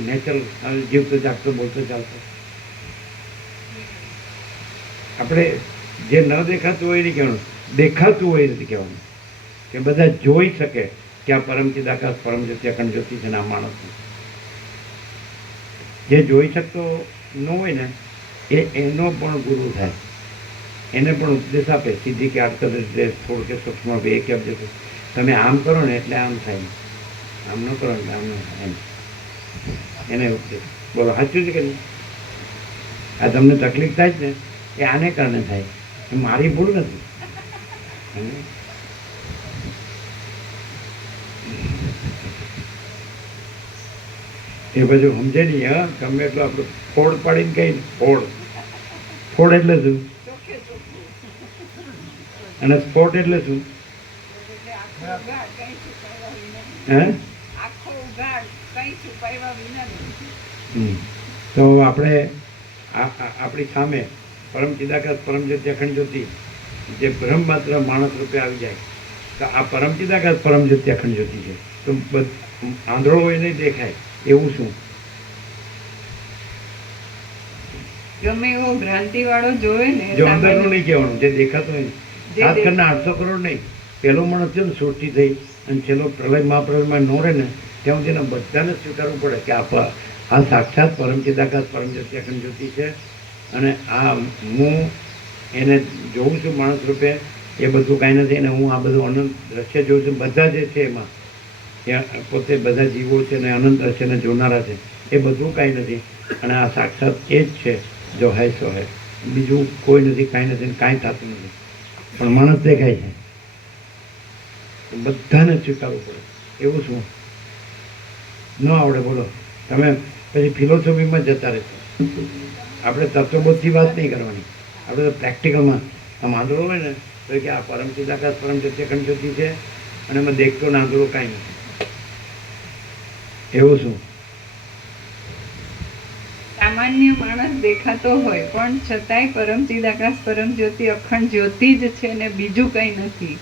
નેચરલ જીવતો જાગતો બોલતો ચાલતો. આપણે જે ન દેખાતું હોય એ નહીં કહેવાનું, દેખાતું હોય એ નથી કહેવાનું કે બધા જોઈ શકે કે આ પરમ ચિદાકાશ પરમ જ્યોતિ અખંડ જ્યોતિ છે ને આ માણસ. જે જોઈ શકતો ન હોય ને એનો પણ ગુરુ થાય, એને પણ ઉપદેશ આપે સીધી કે આટલો રીતે થોડું કે સૂક્ષ્મ બે કે તમે આમ કરો ને એટલે આમ થાય, આમ ન કરો એટલે આમ ન થાય એમ એને ઉપદેશ. બોલો સાચું છે કે નહીં? આ તમને તકલીફ થાય જ ને એ આને કારણે થાય, એ મારી ભૂલ નથી. એ બધું સમજે નહીં. હા ગમે એટલું આપણું ફોડ પાડીને કહીને ફોડ એટલે શું? અને સ્પોટ એટલે શું? એટલે આખો ઉઘાડ, કંઈ છુપાવ્યા વિનાનું. હે? આખો ઉઘાડ, કંઈ છુપાવ્યા વિનાનું. તો આપણે આપણી સામે પરમ ચિદાકાશ પરમ જ્યોતિ અખંડ જ્યોતિ જે બ્રહ્મ માત્ર માણસ રૂપે આવી જાય તો આ પરમ ચિદાકાશ પરમ જ્યોતિ અખંડ જ્યોતિ છે. તો આંધળો હોય નહીં દેખાય એવું શું? ગમે એવો ભ્રાંતિવાળો જોવે ને, જો અંદરનું નહીં કહેવાનું, જે દેખાતું હોય. જે ખાસ કરીને 800 કરોડ નહીં, પહેલો માણસ છે ને સૃષ્ટિ થઈ અને છેલ્લો પ્રલય મહાપ્રલયમાં નો રહે ને ત્યાં સુધીને બધાને સ્વીકારવું પડે કે આ સાક્ષાત પરમ ચિદાકાશ પરમ જ્યોતિ અખંડ જ્યોતિ છે અને આ હું એને જોઉં છું માણસ રૂપે. એ બધું કાંઈ નથી અને હું આ બધું અનંત દ્રશ્ય જોઉં છું. બધા જે છે એમાં પોતે બધા જીવો છે ને અનંત દ્રશ્યને જોનારા છે. એ બધું કાંઈ નથી અને આ સાક્ષાત એ જ છે જો હૈ સો હૈ. બીજું કોઈ નથી, કાંઈ નથી, કાંઈ થતું નથી. પણ માણસ દેખાય છે, બધાને સ્વીકારવું પડે. એવું શું ન આવડે બોલો? તમે પછી ફિલોસોફીમાં જતા રહેશો. આપણે તત્વબોધથી વાત નહીં કરવાની, આપણે તો પ્રેક્ટિકલમાં. આમ આંધળો હોય ને તો કે આ પરમ ચિદાકાશ પરમ જ્યોતિ અખંડ જ્યોતિ છે અને એમાં દેખતો ને આંધળો કાંઈ નથી. એવું શું? સામાન્ય માણસ દેખાતો હોય પણ છતાંય પરમ ચિદાકાશ પરમ જ્યોતિ અખંડ જ્યોતિ જ છે ને બીજું કંઈ નથી.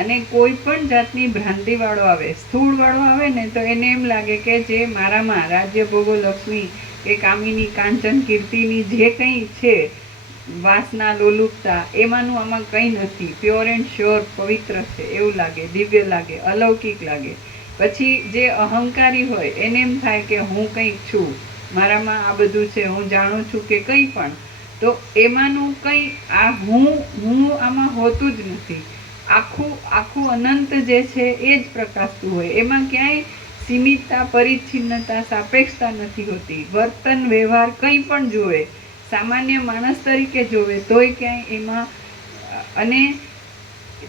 અને કોઈ પણ જાતની ભ્રાંતિવાળો આવે, સ્થૂળવાળો આવે ને તો એને એમ લાગે કે જે મારામાં રાજ્ય ભોગો લક્ષ્મી કે કામિની કાંચન કીર્તિની જે કંઈ છે વાસના લોલુપતા એમાંનું આમાં કંઈ નથી. પ્યોર એન્ડ શ્યોર પવિત્ર છે એવું લાગે, દિવ્ય લાગે, અલૌકિક લાગે. પછી જે અહંકારી હોય એને એમ થાય કે હું કંઈક છું, મારામાં આ બધું છે, હું જાણું છું કે કંઈ પણ. તો એમાંનું કંઈ આ હું આમાં હોતું જ નથી. આખું અનંત જે છે એ જ પ્રકાશતું હોય. એમાં ક્યાંય સીમિતતા, પરિચ્છિન્નતા, સાપેક્ષતા નથી હોતી. વર્તન વ્યવહાર કંઈ પણ જોવે, સામાન્ય માણસ તરીકે જોવે તોય ક્યાંય એમાં. અને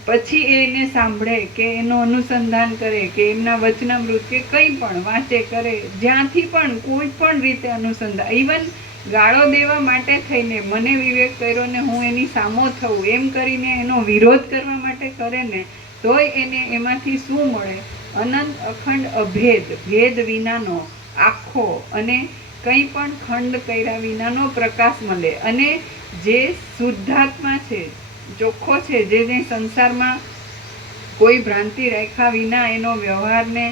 પછી એને સાંભળે કે એનું અનુસંધાન કરે કે એમના વચનામૃત કે કંઈ પણ વાંચે કરે, જ્યાંથી પણ કોઈ પણ રીતે અનુસંધાન, ઇવન ગાળો દેવા માટે થઈને મને વિવેક કર્યો ને હું એની સામો થવું એમ કરીને એનો વિરોધ કરવા માટે કરે ને તોય એને એમાંથી શું મળે? અનંત અખંડ અભેદ, ભેદ વિનાનો આખો અને કંઈ પણ ખંડ કર્યા વિનાનો પ્રકાશ મળે. અને જે શુદ્ધાત્મા છે, ચોખ્ખો છે, જેને સંસારમાં કોઈ ભ્રાંતિ રાખ્યા વિના એનો વ્યવહારને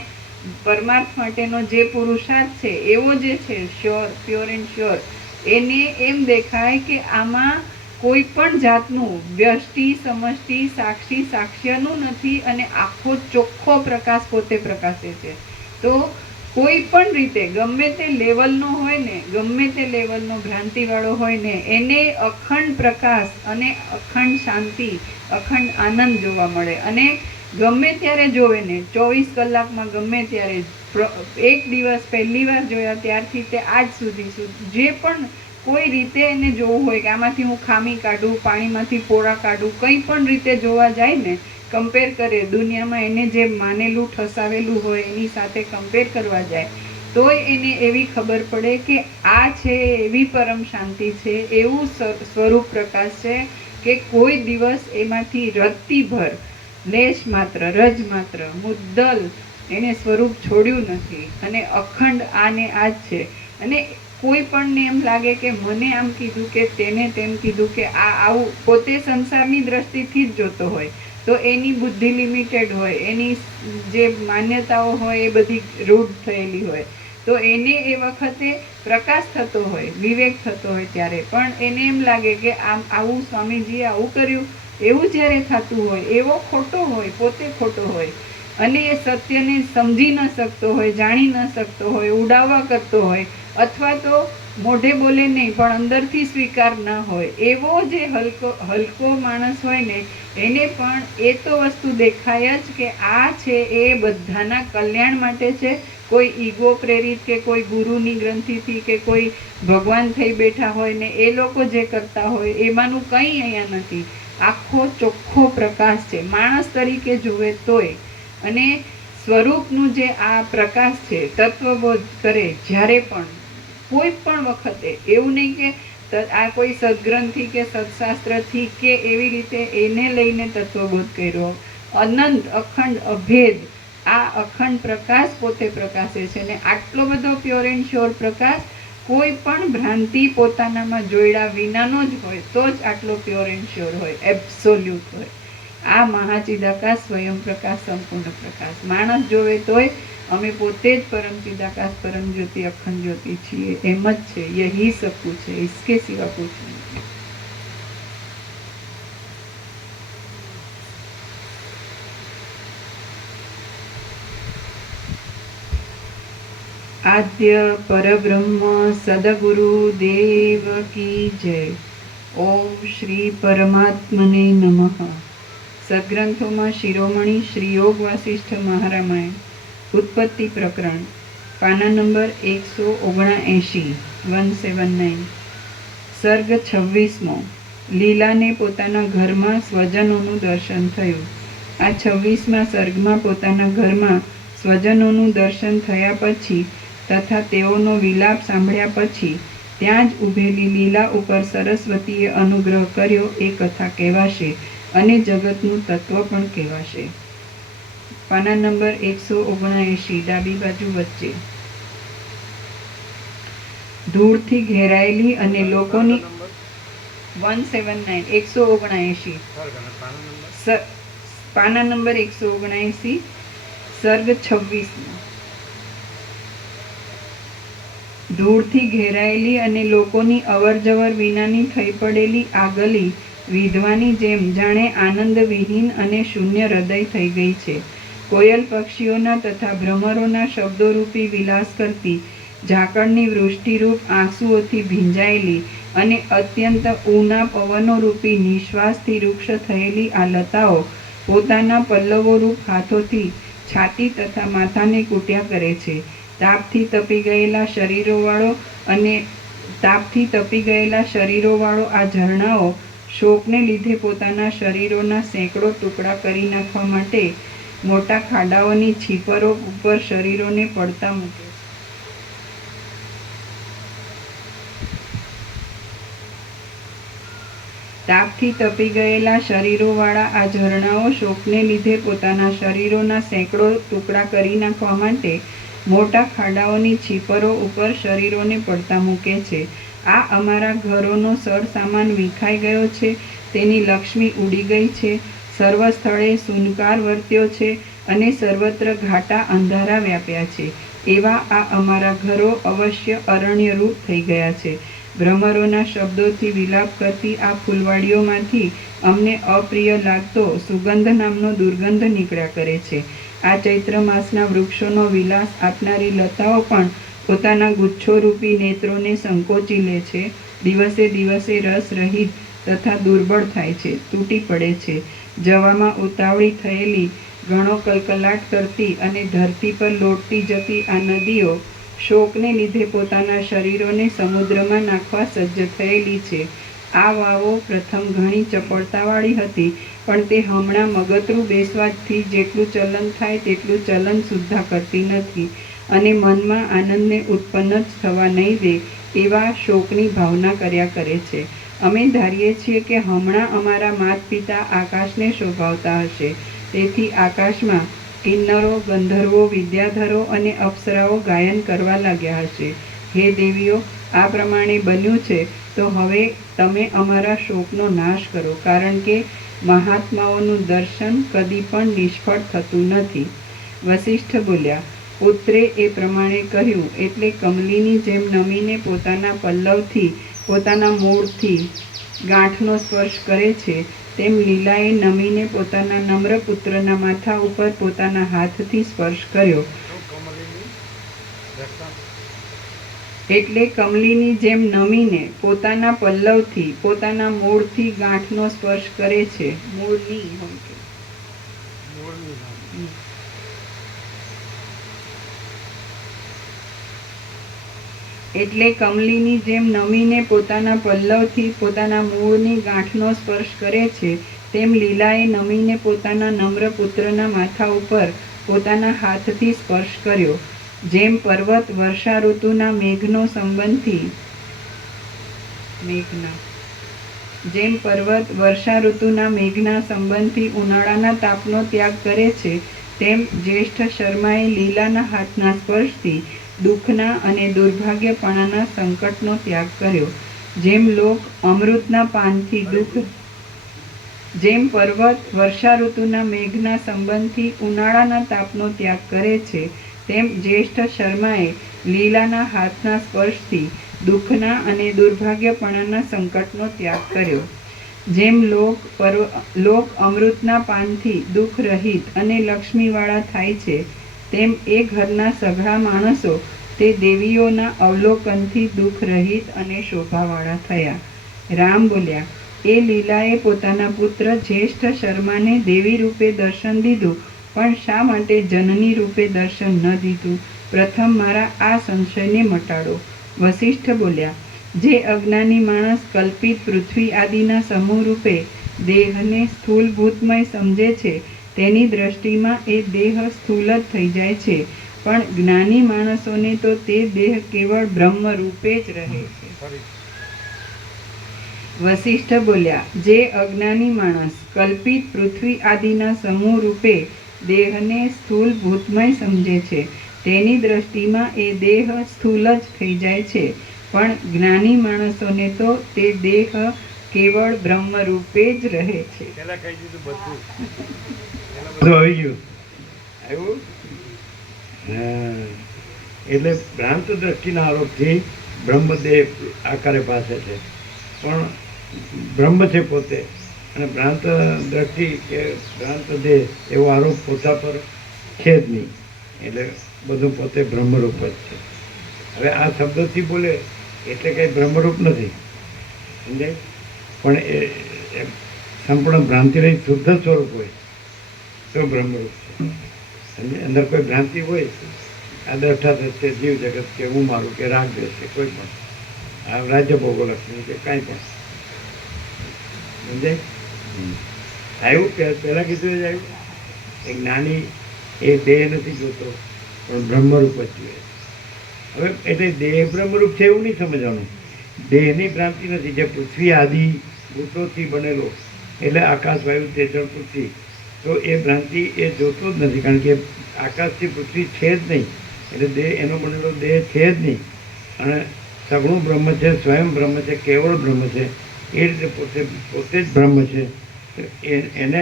પરમાર્થ માટેનો જે પુરુષાર્થ છે એવો જે છે શ્યોર, પ્યોર એન્ડ શ્યોર, એને એમ દેખાય કે આમાં કોઈ પણ જાતનું વ્યષ્ટિ, સમષ્ટિ, સાક્ષી, સાક્ષ્યનું નથી અને આખો ચોખ્ખો પ્રકાશ પોતે પ્રકાશે છે. તો કોઈ પણ રીતે ગમે તે લેવલનો હોય ને, ગમે તે લેવલનો ભ્રાંતિવાળો હોય ને એને અખંડ પ્રકાશ અને અખંડ શાંતિ, અખંડ આનંદ જોવા મળે. અને ગમે ત્યારે જોવે ને 24 કલાકમાં ગમે ત્યારે, એક દિવસ પહેલી વાર જોયા ત્યારથી તે આજ સુધી જે પણ કોઈ રીતે એને જોવું હોય કે આમાંથી હું ખામી કાઢું, પાણીમાંથી પોળા કાઢું, કંઈ પણ રીતે જોવા જાય ને, કમ્પેર કરે દુનિયામાં એને જે માનેલું ઠસાવેલું હોય એની સાથે કમ્પેર કરવા જાય તોય એને એવી ખબર પડે કે આ છે એવી પરમ શાંતિ છે, એવું સ્વરૂપ પ્રકાશ છે કે કોઈ દિવસ એમાંથી રત્તીભર લેશ માત્ર, રજ માત્ર, મુદ્દલ એને સ્વરૂપ છોડ્યું નથી. અને અખંડ આને આ જ છે. અને કોઈ પણને એમ લાગે કે મને આમ કીધું કે તેને તેમ કીધું કે આ આવું, પોતે સંસારની દ્રષ્ટિથી જ જોતો હોય તો એની બુદ્ધિ લિમિટેડ હોય, એની જે માન્યતાઓ હોય એ બધી રૂઢ થયેલી હોય, તો એને એ વખતે પ્રકાશ થતો હોય, વિવેક થતો હોય ત્યારે પણ એને એમ લાગે કે આવું સ્વામીજીએ આવું કર્યું, એવું જ્યારે થતું હોય એવો ખોટો હોય, પોતે ખોટો હોય અને એ સત્યને સમજી ન શકતો હોય, જાણી ન શકતો હોય, ઉડાવવા કરતો હોય અથવા તો મોઢે બોલે નહીં પણ અંદરથી સ્વીકાર ના હોય, એવો જે હલકો માણસ હોય ને એને પણ એ તો વસ્તુ દેખાય જ કે આ છે એ બધાના કલ્યાણ માટે છે. કોઈ ઈગો પ્રેરિત કે કોઈ ગુરુની ગ્રંથિથી કે કોઈ ભગવાન થઈ બેઠા હોય ને એ લોકો જે કરતા હોય એમાંનું કંઈ અહીંયા નથી. આખો ચોખ્ખો પ્રકાશ છે માણસ તરીકે જુએ તોય. અને સ્વરૂપનું જે આ પ્રકાશ છે, તત્વબોધ કરે જ્યારે પણ કોઈ પણ વખતે, એવું નહીં કે આ કોઈ સદગ્રંથિ કે સત્શાસ્ત્રથી કે એવી રીતે એને લઈને તત્વબોધ કર્યો. અનંત અખંડ અભેદ આ અખંડ પ્રકાશ પોતે પ્રકાશે છે ને આટલો બધો પ્યોર એન્ડ શ્યોર પ્રકાશ કોઈ પણ ભ્રાંતિ પોતાનામાં જોડ્યા વિનાનો જ હોય તો જ આટલો પ્યોર એન્ડ શ્યોર હોય, એબ્સોલ્યુટ હોય. આ મહાચિદાકાશ સ્વયં પ્રકાશ સંપૂર્ણ પ્રકાશ. માણસ જોવે તોય અમે પોતે જ પરમ ચિદાકાશ પરમ જ્યોતિ અખંડ જ્યોતિ છીએ, એમ જ છે. યહી સબ કુછ है, इसके सिवा कुछ नहीं. આદ્ય પરબ્રહ્મ સદગુરુ દેવ કી જય. ઓમ શ્રી પરમાત્મને નમઃ. સદગ્રંથોમાં શિરોમણી શ્રી યોગ વાસિષ્ઠ મહારામાયણ ઉત્પત્તિ પ્રકરણ પાના નંબર 179 179. સર્ગ 26મો. લીલાને પોતાના ઘરમાં સ્વજનોનું દર્શન થયું. આ 26મા સર્ગમાં પોતાના ઘરમાં સ્વજનોનું દર્શન થયા પછી તથા તેઓનો વિલાપ સાંભળ્યા પછી ત્યાં જ ઊભેલી લીલા ઉપર સરસ્વતીએ અનુગ્રહ કર્યો એ કથા કહેવાશે અને જગતનું તત્વ પણ કહેવાશે. પાના નંબર 179 ડાબી બાજુ વચ્ચે. ધૂળથી ઘેરાયેલી અને લોકોની 179 179 પાના નંબર 179 સર્ગ 26. ધૂળથી ઘેરાયેલી અને લોકોની અવરજવર વિનાની થઈ પડેલી આ ગલી વિધવાની જેમ જાણે આનંદ વિહીન અને શૂન્ય હૃદય થઈ ગઈ છે. કોયલ પક્ષીઓના તથા ભ્રમરોના શબ્દોરૂપી વિલાસ કરતી ઝાકળની વૃષ્ટિરૂપ આંસુઓથી ભીંજાયેલી અને અત્યંત ઊના પવનોરૂપી નિશ્વાસથી વૃક્ષ થયેલી આ લતાઓ પોતાના પલ્લવોરૂપ હાથોથી છાતી તથા માથાને કૂટ્યા કરે છે. તાપથી તપી ગયેલા શરીરોવાળો આ ઝરણાઓ શોકને લીધે પોતાના શરીરોના સેંકડો ટુકડા કરી નાખવા માટે મોટા ખાડાઓની છીપરો ઉપર શરીરોને પડતા મૂકે છે. તાપથી તપી ગયેલા શરીરોવાળા આ ઝરણાઓ શોકને લીધે પોતાના શરીરોના સેંકડો ટુકડા કરી નાખવા માટે મોટા ખાડાઓની છીપરો ઉપર શરીરોને પડતા મૂકે છે. આ અમારા ઘરોનો સરસામાન વિખાઈ ગયો છે, તેની લક્ષ્મી ઉડી ગઈ છે, સર્વ સ્થળે સુનકાર વર્ત્યો છે અને સર્વત્ર ઘાટા અંધારા વ્યાપ્યા છે. એવા આ અમારા ઘરો અવશ્ય અરણ્યરૂપ થઈ ગયા છે. ભ્રમરોના શબ્દોથી વિલાપ કરતી આ ફૂલવાડીઓમાંથી અમને અપ્રિય લાગતો સુગંધ નામનો દુર્ગંધ નીકળ્યા કરે છે. આ ચૈત્ર માસના વૃક્ષોનો વિલાસ આપનારી લતાઓ પણ પોતાના ગુચ્છોરૂપી નેત્રોને સંકોચી લે છે. દિવસે દિવસે રસ રહિત તથા દુર્બળ થાય છે, તૂટી પડે છે. જવામાં ઉતાવળી થયેલી ઘણો કલકલાટ કરતી અને ધરતી પર લોટતી જતી આ નદીઓ શોકને લીધે પોતાના શરીરોને સમુદ્રમાં નાખવા સજ્જ થયેલી છે. આ વાવો પ્રથમ ઘણી ચપળતાવાળી હતી, પણ તે હમણાં મગતરું બેસવાથી જેટલું ચલન થાય તેટલું ચલન સુદ્ધા કરતી નથી અને મનમાં આનંદને ઉત્પન્ન જ થવા નહીં દે એવા શોકની ભાવના કર્યા કરે છે. અમે ધારીએ છીએ કે હમણાં અમારા માત પિતા આકાશને શોભાવતા હશે, તેથી આકાશમાં કિન્નરો, ગંધર્વો, વિદ્યાધરો અને અપ્સરાઓ ગાયન કરવા લાગ્યા હશે. હે દેવીઓ, આ પ્રમાણે બન્યું છે તો હવે તમે અમારા શોકનો નાશ કરો, કારણ કે મહાત્માઓનું દર્શન કદી પણ નિષ્ફળ થતું નથી. વસિષ્ઠ બોલ્યા, પુત્રે એ પ્રમાણે કહ્યું એટલે કમલીની જેમ નમીને પોતાના પલ્લવથી, પોતાના મૂળથી ગાંઠનો સ્પર્શ કરે છે, તેમ લીલાએ નમીને પોતાના નમ્ર પુત્રના માથા ઉપર પોતાના હાથથી સ્પર્શ કર્યો. એટલે કમલીની જેમ નમીને પોતાના પલ્લવથી, પોતાના મૂળથી ગાંઠનો સ્પર્શ કરે છે. એટલે કમલીની જેમ નમીને પોતાના પલ્લવથી પોતાના મૂળની ગાંઠનો સ્પર્શ કરે છે, તેમ લીલાએ નમીને પોતાના નમ્ર પુત્રના માથા ઉપર પોતાના હાથથી સ્પર્શ કર્યો. જેમ પર્વત વર્ષા ઋતુના મેઘનો સંબંધથી મેઘના. જેમ પર્વત વર્ષા ઋતુના મેઘના સંબંધથી ઉનાળાના તાપનો ત્યાગ કરે છે, તેમ જ્યેષ્ઠ શર્માએ લીલાના હાથના સ્પર્શથી દુઃખના અને દુર્ભાગ્યપણાના સંકટનો ત્યાગ કર્યો. જેમ લોક અમૃતના પાનથી જેમ પર્વત વર્ષા ઋતુના મેઘના સંબંધથી ઉનાળાના તાપનો ત્યાગ કરે છે, તેમ જ્યેષ્ઠ શર્માએ લીલાના હાથના સ્પર્શથી દુઃખના અને દુર્ભાગ્યપણાના સંકટનો ત્યાગ કર્યો. જેમ લોક અમૃતના પાનથી દુઃખ રહિત અને લક્ષ્મીવાળા થાય છે, તેમ એ ઘરના સઘળા માણસો તે દેવીઓના અવલોકનથી દુઃખ રહિત અને શોભાવાળા થયા. રામ બોલ્યા, એ લીલાએ પોતાના પુત્ર જ્યેષ્ઠ શર્માને દેવી રૂપે દર્શન દીધું, પણ શા માટે જનની રૂપે દર્શન ન દીધું? પ્રથમ મારા આ સંશયને મટાડો. વસિષ્ઠ બોલ્યા, જે અજ્ઞાની માણસ કલ્પિત પૃથ્વી આદિના સમૂહ રૂપે દેહને સ્થૂલ ભૂતમય સમજે છે, તેની દ્રષ્ટિમાં એ દેહ સ્થૂલ જ થઈ જાય છે, પણ જ્ઞાની માણસોને તો તે દેહ કેવળ બ્રહ્મ રૂપે જ રહે છે. વસિષ્ઠ બોલ્યા, જે અજ્ઞાની માણસ કલ્પિત પૃથ્વી આદિના સમૂહ રૂપે દેહને સ્થૂલ ભૂતમય સમજે છે, તેની દ્રષ્ટિમાં એ દેહ સ્થૂલ જ થઈ જાય છે, પણ જ્ઞાની માણસોને તો તે દેહ કેવળ બ્રહ્મ રૂપે જ રહે છે. પહેલા કહી દીધું બધું. બધું આવી ગયું. આવ્યું? હા. એટલે ભ્રાંત દ્રષ્ટિના આરોપથી બ્રહ્મદેવ આકારે પાસે છે, પણ બ્રહ્મ છે પોતે, અને ભ્રાંત દ્રષ્ટિ કે ભ્રાંત દેહ એવો આરોપ પોતા પર છે જ નહીં. એટલે બધું પોતે બ્રહ્મરૂપ જ છે. હવે આ શબ્દથી બોલે એટલે કંઈ બ્રહ્મરૂપ નથી, સમજાય? પણ એ સંપૂર્ણ ભ્રાંતિરહિત શુદ્ધ સ્વરૂપ હોય તો બ્રહ્મરૂપ છે. સમજે? અંદર કોઈ ભ્રાંતિ હોય, આ દ્રષ્ટા દ્રશ્ય જીવ જગત કે હું મારું કે રાગ દ્વેષ છે, કોઈ પણ આ રાજ્ય ભોગો લક્ષ્મી કે કાંઈ પણ, સમજાય? આવ્યું પહેલાં કીધું એ જ આવ્યું. એ જ્ઞાની એ દેહ નથી જોતો, પણ બ્રહ્મરૂપ જ જોઈએ. હવે એટલે દેહ બ્રહ્મરૂપ છે એવું નહીં સમજવાનું. દેહની ભ્રાંતિ નથી. જે પૃથ્વી આદિ ભૂતોથી બનેલો, એટલે આકાશ, વાયુ, તેજ, જળ, પૃથ્વી, તો એ ભ્રાંતિ એ જોતો જ નથી, કારણ કે આકાશથી પૃથ્વી છે જ નહીં, એટલે દેહ એનો બનેલો દેહ છે જ નહીં. અને સગુણ બ્રહ્મ છે, સ્વયં બ્રહ્મ છે, કેવળ બ્રહ્મ છે, એ રીતે પોતે જ બ્રહ્મ છે. એને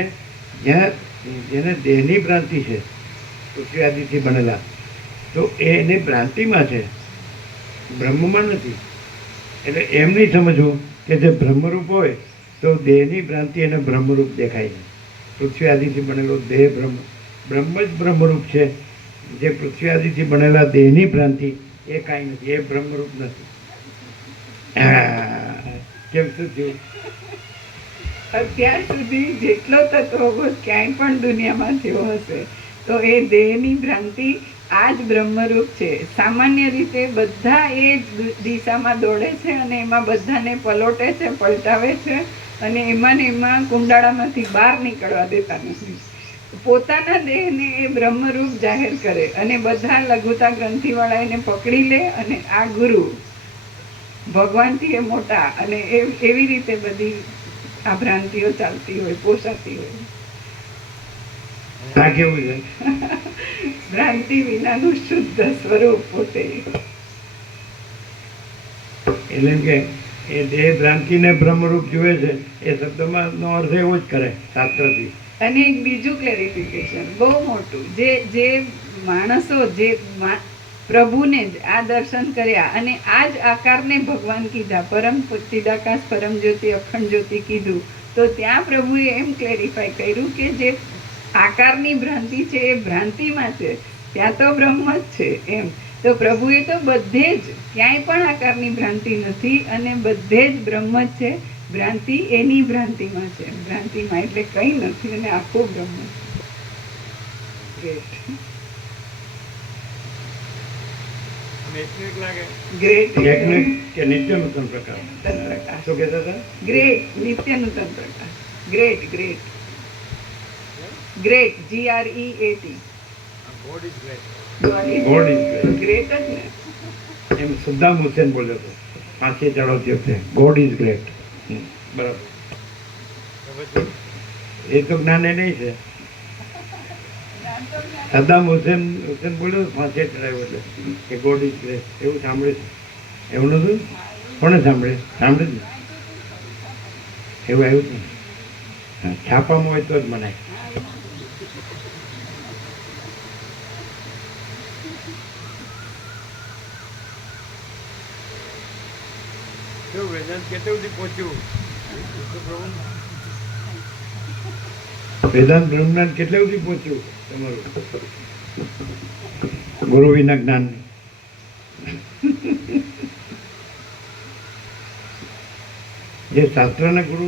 જેને દેહની ભ્રાંતિ છે, પૃથ્વી આદિથી બનેલા, તો એની ભ્રાંતિમાં છે, બ્રહ્મમાં નથી. એટલે એમ નહીં સમજવું કે જે બ્રહ્મરૂપ હોય તો દેહની ભ્રાંતિ એને બ્રહ્મરૂપ દેખાય છે. પૃથ્વી આદિથી બનેલો દેહ બ્રહ્મ જ બ્રહ્મરૂપ છે. જે પૃથ્વી આદિથી બનેલા દેહની ભ્રાંતિ એ કાંઈ નથી, એ બ્રહ્મરૂપ નથી. કેમ શું થયું? અત્યાર સુધી જેટલો તત્વબોધ ક્યાંય પણ દુનિયામાં થયો હશે, તો એ દેહની ભ્રાંતિ આ જ બ્રહ્મરૂપ છે. સામાન્ય રીતે બધા એ જ દિશામાં દોડે છે અને એમાં બધાને પલોટે છે, પલટાવે છે, અને એમાં ને એમાં કુંડાળામાંથી બહાર નીકળવા દેતા નથી. પોતાના દેહને એ બ્રહ્મરૂપ જાહેર કરે અને બધા લઘુતા ગ્રંથિવાળા એને પકડી લે, અને આ ગુરુ ભગવાનથી એ મોટા, અને એવી રીતે બધી આ ભ્રાંતિઓ ચાલતી હોય, પોષાતી હોય. આ કેવું છે? ભ્રાંતિ વિનાનું શુદ્ધ સ્વરૂપ પોતે. એટલે એમ કે એ દેહ ભ્રાંતિને બ્રહ્મરૂપ જુએ છે, એ શબ્દમાં નો અર્થ એવો જ કરે શાસ્ત્રથી. અને એક બીજું ક્લેરિફિકેશન બહુ મોટું, જે માણસો જે પ્રભુને જ આ દર્શન કર્યા અને આ જ આકારને ભગવાન કીધા, પરમ ચિદાકાશ પરમ જ્યોતિ અખંડ જ્યોતિ કીધું, તો ત્યાં પ્રભુએ એમ ક્લેરિફાય કર્યું કે જે આકારની ભ્રાંતિ છે એ ભ્રાંતિમાં છે, ત્યાં તો બ્રહ્મ જ છે એમ. તો પ્રભુએ તો બધે જ ક્યાંય પણ આકારની ભ્રાંતિ નથી, અને બધે જ બ્રહ્મ જ છે. ભ્રાંતિ એની ભ્રાંતિમાં છે, ભ્રાંતિમાં એટલે કંઈ નથી, અને આખું બ્રહ્મ છે. ગ્રેટ કે નિત્ય નૂતન પ્રકાર. પ્રકાશ. શું કહેતા હતા? ગ્રેટ નિત્ય નૂતન પ્રકાશ. Great great great GREAT. God is great. God is great. Great જ ને. એમ સદ્દામ હુસેન બોલ્યો હતો. ફાંસી ચડાવતી વખતે ગોડ ઇઝ ગ્રેટ. બરાબર. તો પછી એ તો જ્ઞાને નહીં છે. સદ્દામ હુસેન બોલ્યો ફાંસી ચડાવ્યો એટલે કે ગોડ ઇઝ ગ્રેટ, એવું સાંભળ્યું છે? એવું નતું? કોને સાંભળ્યું ને? એવું આવ્યું હતું. હા, છાપામાં હોય તો જ મનાય. કેવું વેદાંત કેટલે સુધી પહોંચ્યું? પ્રભુ વેદાંત બ્રહ્મજ્ઞાન કેટલે સુધી પહોંચ્યું તમારું? ગુરુ વિના જ્ઞાન. જે શાસ્ત્રના ગુરુ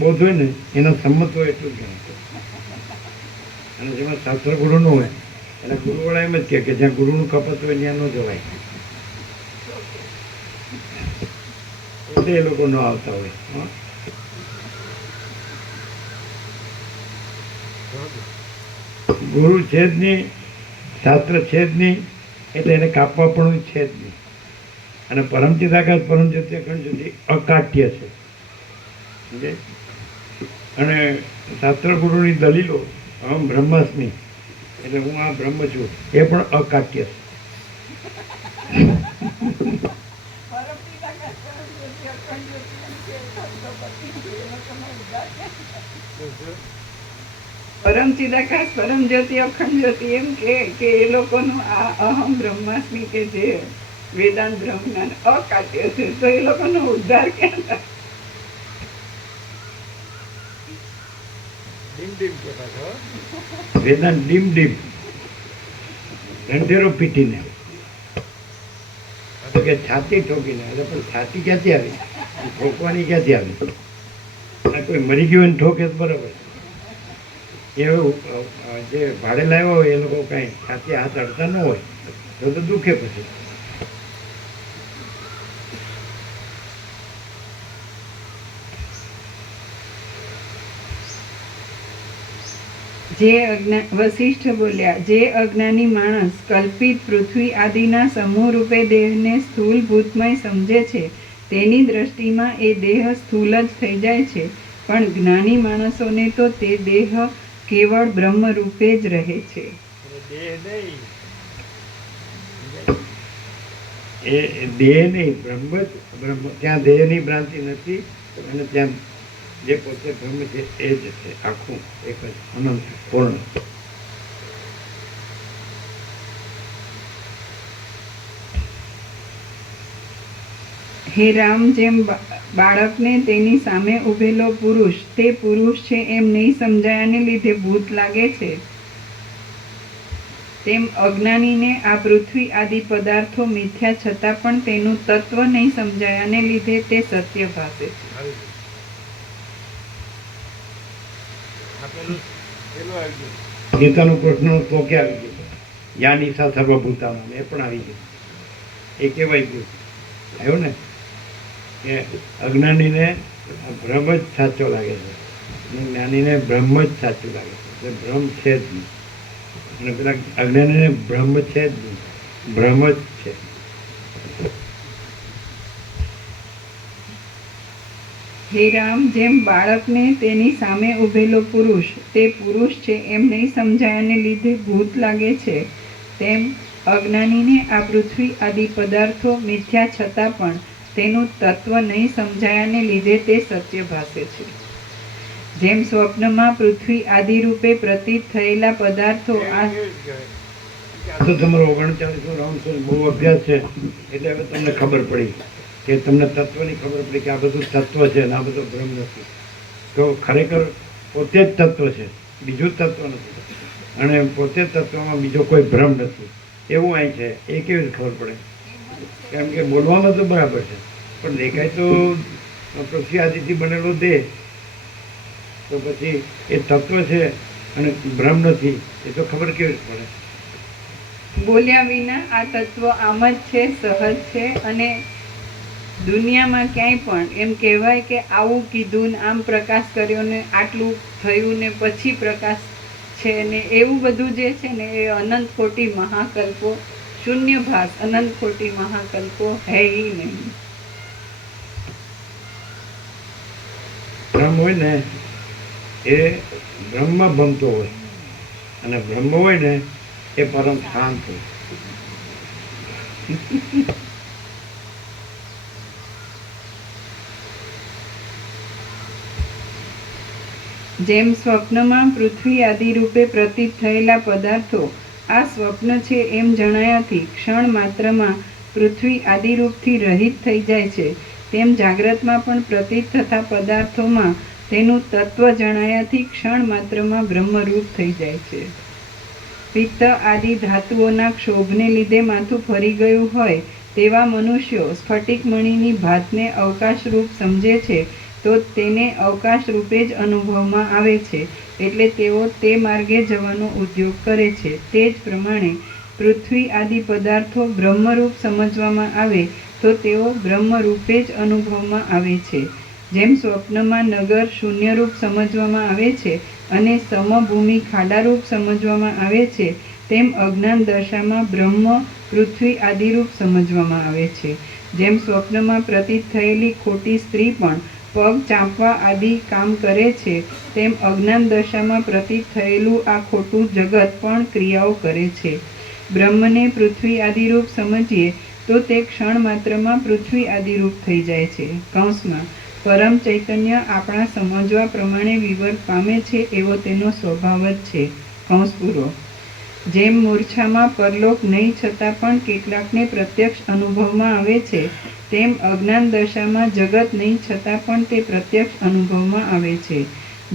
બોધ હોય ને એના સંમત હોય એટલું જ્ઞાન. અને જેમાં શાસ્ત્ર ગુરુ ન હોય એના ગુરુવાળા એમ જ કહે કે જ્યાં ગુરુનું કપટ હોય ત્યાં ન જવાય. એટલે એ લોકો ન આવતા હોય. હા. ગુરુ છે જ નહીં, શાસ્ત્ર છે જ નહીં, એટલે એને કાપવા પણ છે જ નહીં. અને પરમચિદાકાશ પરમજ્યોતિ અખંડ જ્યોતિ અકાટ્ય છે. સમજે? અને શાસ્ત્ર ગુરુની દલીલો અહમ બ્રહ્માસ્મિ એટલે હું આ બ્રહ્મ છું એ પણ અકાટ્ય છે. પરમ ચિદાકાશ પરમ જ્યોતિ અખંડ જ્યોતિ એમ કે એ લોકોનું આ અહમ બ્રહ્માસ્મિ કે જે વેદાંત બ્રહ્મ જ્ઞાન અકાટ્ય છે, તો એ લોકોનો ઉદ્ધાર ક્યાં થાય? ડીમ ડીમ કહેતા છો. વેદાંત ડીમ ડીમ ઢંઢેરો પીટીને તો કે છાતી ઠોકીને. એટલે પણ છાતી ક્યાંથી આવી? ઠોકવાની ક્યાંથી આવી? આ કોઈ મરી ગયું એને ઠોકે તો બરાબર. એવું જે ભાડે લાવ્યા હોય એ લોકો કાંઈ છાતી હાથ અડતા ન હોય તો દુખે પછી. વશિષ્ઠ બોલ્યા, જે અજ્ઞાની માણસ કલ્પિત પૃથ્વી આદિના સમૂહ રૂપે દેહને સ્થૂલ ભૂતમય સમજે છે તેની દ્રષ્ટિમાં એ દેહ સ્થૂલ જ થઈ જાય છે, પણ જ્ઞાની માણસોને તો તે દેહ કેવળ બ્રહ્મ રૂપે જ રહે છે. દેહ નહીં, એ દેહ નહીં, બ્રહ્મ જ બ્રહ્મ. ત્યાં દેહની ભ્રાંતિ નથી અને ત્યાં જે પોતે બ્રહ્મ છે એ જ છે, આખું એક જ અનંત પૂર્ણ. હે રામ, જેમ બાળકને તેની સામે ઉભેલો પુરુષ તે પુરુષ છે એમ નહીં સમજાયાને લીધે ભૂત લાગે છે, તેમ અજ્ઞાનીને આ પૃથ્વી આદિ પદાર્થો મિથ્યા છતાં પણ તેનું તત્વ નહીં સમજાયાને લીધે તે સત્ય ભાસે છે. આવી ગયું. આ પેલું આવી ગયું. ગીતાનો કૃષ્ણનો શ્લોકે આવી ગયો. યાન ઈશા સર્વભૂતામાં એ પણ આવી ગયું. એ કહેવાય ગયું. આવ્યું ને કે અજ્ઞાનીને બ્રહ્મ જ સાચો લાગે છે અને જ્ઞાનીને બ્રહ્મ જ સાચું લાગે છે. એટલે બ્રહ્મ છે જ નહીં. અને પેલા અજ્ઞાનીને બ્રહ્મ છે જ નહીં, બ્રહ્મ જ છે. હે રામ, જેમ બાળકને તેની સામે ઉભેલો પુરુષ તે પુરુષ છે એમ નહીં સમજાયાને લીધે ભૂત લાગે છે, તેમ અજ્ઞાનીને આ પૃથ્વી આદિ પદાર્થો મિથ્યા છતાં પણ તેનું તત્વ નહીં સમજાયાને લીધે તે સત્ય ભાસે છે. જેમ સ્વપ્નમાં પૃથ્વી આદિ રૂપે પ્રતીત થયેલા પદાર્થો આ આ તો તમારો 39 રાઉન્ડ છે, બહુ અભ્યાસ છે એટલે હવે તમને ખબર પડી કે તમને તત્વની ખબર પડી કે આ બધું તત્વ છે અને આ બધું બ્રહ્મ નથી. તો ખરેખર પોતે જ તત્વ છે, બીજું તત્વ નથી. અને પોતે તત્વમાં બીજો કોઈ ભ્રમ નથી એવું અહીં છે. એ કેવી રીતે ખબર પડે? કેમ કે બોલવામાં તો બરાબર છે પણ દેખાય તો પૃથ્વી આદિથી બનેલો દેહ, તો પછી એ તત્વ છે અને ભ્રમ નથી એ તો ખબર કેવી રીતે પડે? બોલ્યા વિના આ તત્વ આમ જ છે, સહજ છે. અને દુનિયામાં ક્યાંય પણ એમ કહેવાય કે આવું કીધું ને આમ પ્રકાશ કર્યો ને આટલું થયું ને પછી પ્રકાશ છે ને એવું બધું જે છે ને એ અનંત કોટી મહાકલ્પો શૂન્ય ભાસ, અનંત કોટી મહાકલ્પો હે ઈ નહીં. પરમ હોય ને એ બ્રહ્મ બનતો હોય, અને બ્રહ્મ હોય ને એ પરમ શાંત હોય. જેમ સ્વપ્નમાં પૃથ્વી આદિ રૂપે પ્રતીત થયેલા પદાર્થો આ સ્વપ્ન છે એમ જણાયાથી ક્ષણ માત્રમાં પૃથ્વી આદિ રૂપથી રહિત થઈ જાય છે, તેમ જાગ્રતમાં પણ પ્રતીત થતા પદાર્થોમાં તેનું તત્વ જણાયાથી ક્ષણ માત્રમાં બ્રહ્મરૂપ થઈ જાય છે. પિત્ત આદિ ધાતુઓના ક્ષોભને લીધે માથું ફરી ગયું હોય તેવા મનુષ્યો સ્ફટિકમણીની ભાતને અવકાશરૂપ સમજે છે તો તેને અવકાશ રૂપે જ અનુભવમાં આવે છે, એટલે તેઓ તે માર્ગે જવાનો ઉદ્યોગ કરે છે. તે જ પ્રમાણે પૃથ્વી આદિ પદાર્થો બ્રહ્મરૂપ સમજવામાં આવે તો તેઓ બ્રહ્મરૂપે જ અનુભવમાં આવે છે. જેમ સ્વપ્નમાં નગર શૂન્યરૂપ સમજવામાં આવે છે અને સમભૂમિ ખાડારૂપ સમજવામાં આવે છે, તેમ અજ્ઞાન દશામાં બ્રહ્મ પૃથ્વી આદિરૂપ સમજવામાં આવે છે. જેમ સ્વપ્નમાં પ્રતીત થયેલી ખોટી સ્ત્રી પણ પગ ચાંપવા આદિ કામ કરે છે, તેમ અજ્ઞાન દશામાં પ્રતીત થયેલું આ ખોટું જગત પણ ક્રિયાઓ કરે છે. બ્રહ્મને પૃથ્વી આદિરૂપ સમજીએ તો તે ક્ષણ માત્રમાં પૃથ્વી આદિરૂપ થઈ જાય છે. કૌંસમાં પરમ ચૈતન્ય આપણા સમજવા પ્રમાણે વિવર પામે છે એવો તેનો સ્વભાવ જ છે. કૌંસ પૂરો. જેમ મૂર્છામાં પરલોક નહીં છતાં પણ કેટલાકને પ્રત્યક્ષ અનુભવમાં આવે છે, તેમ અજ્ઞાન દશામાં જગત નહીં છતાં પણ તે પ્રત્યક્ષ અનુભવમાં આવે છે.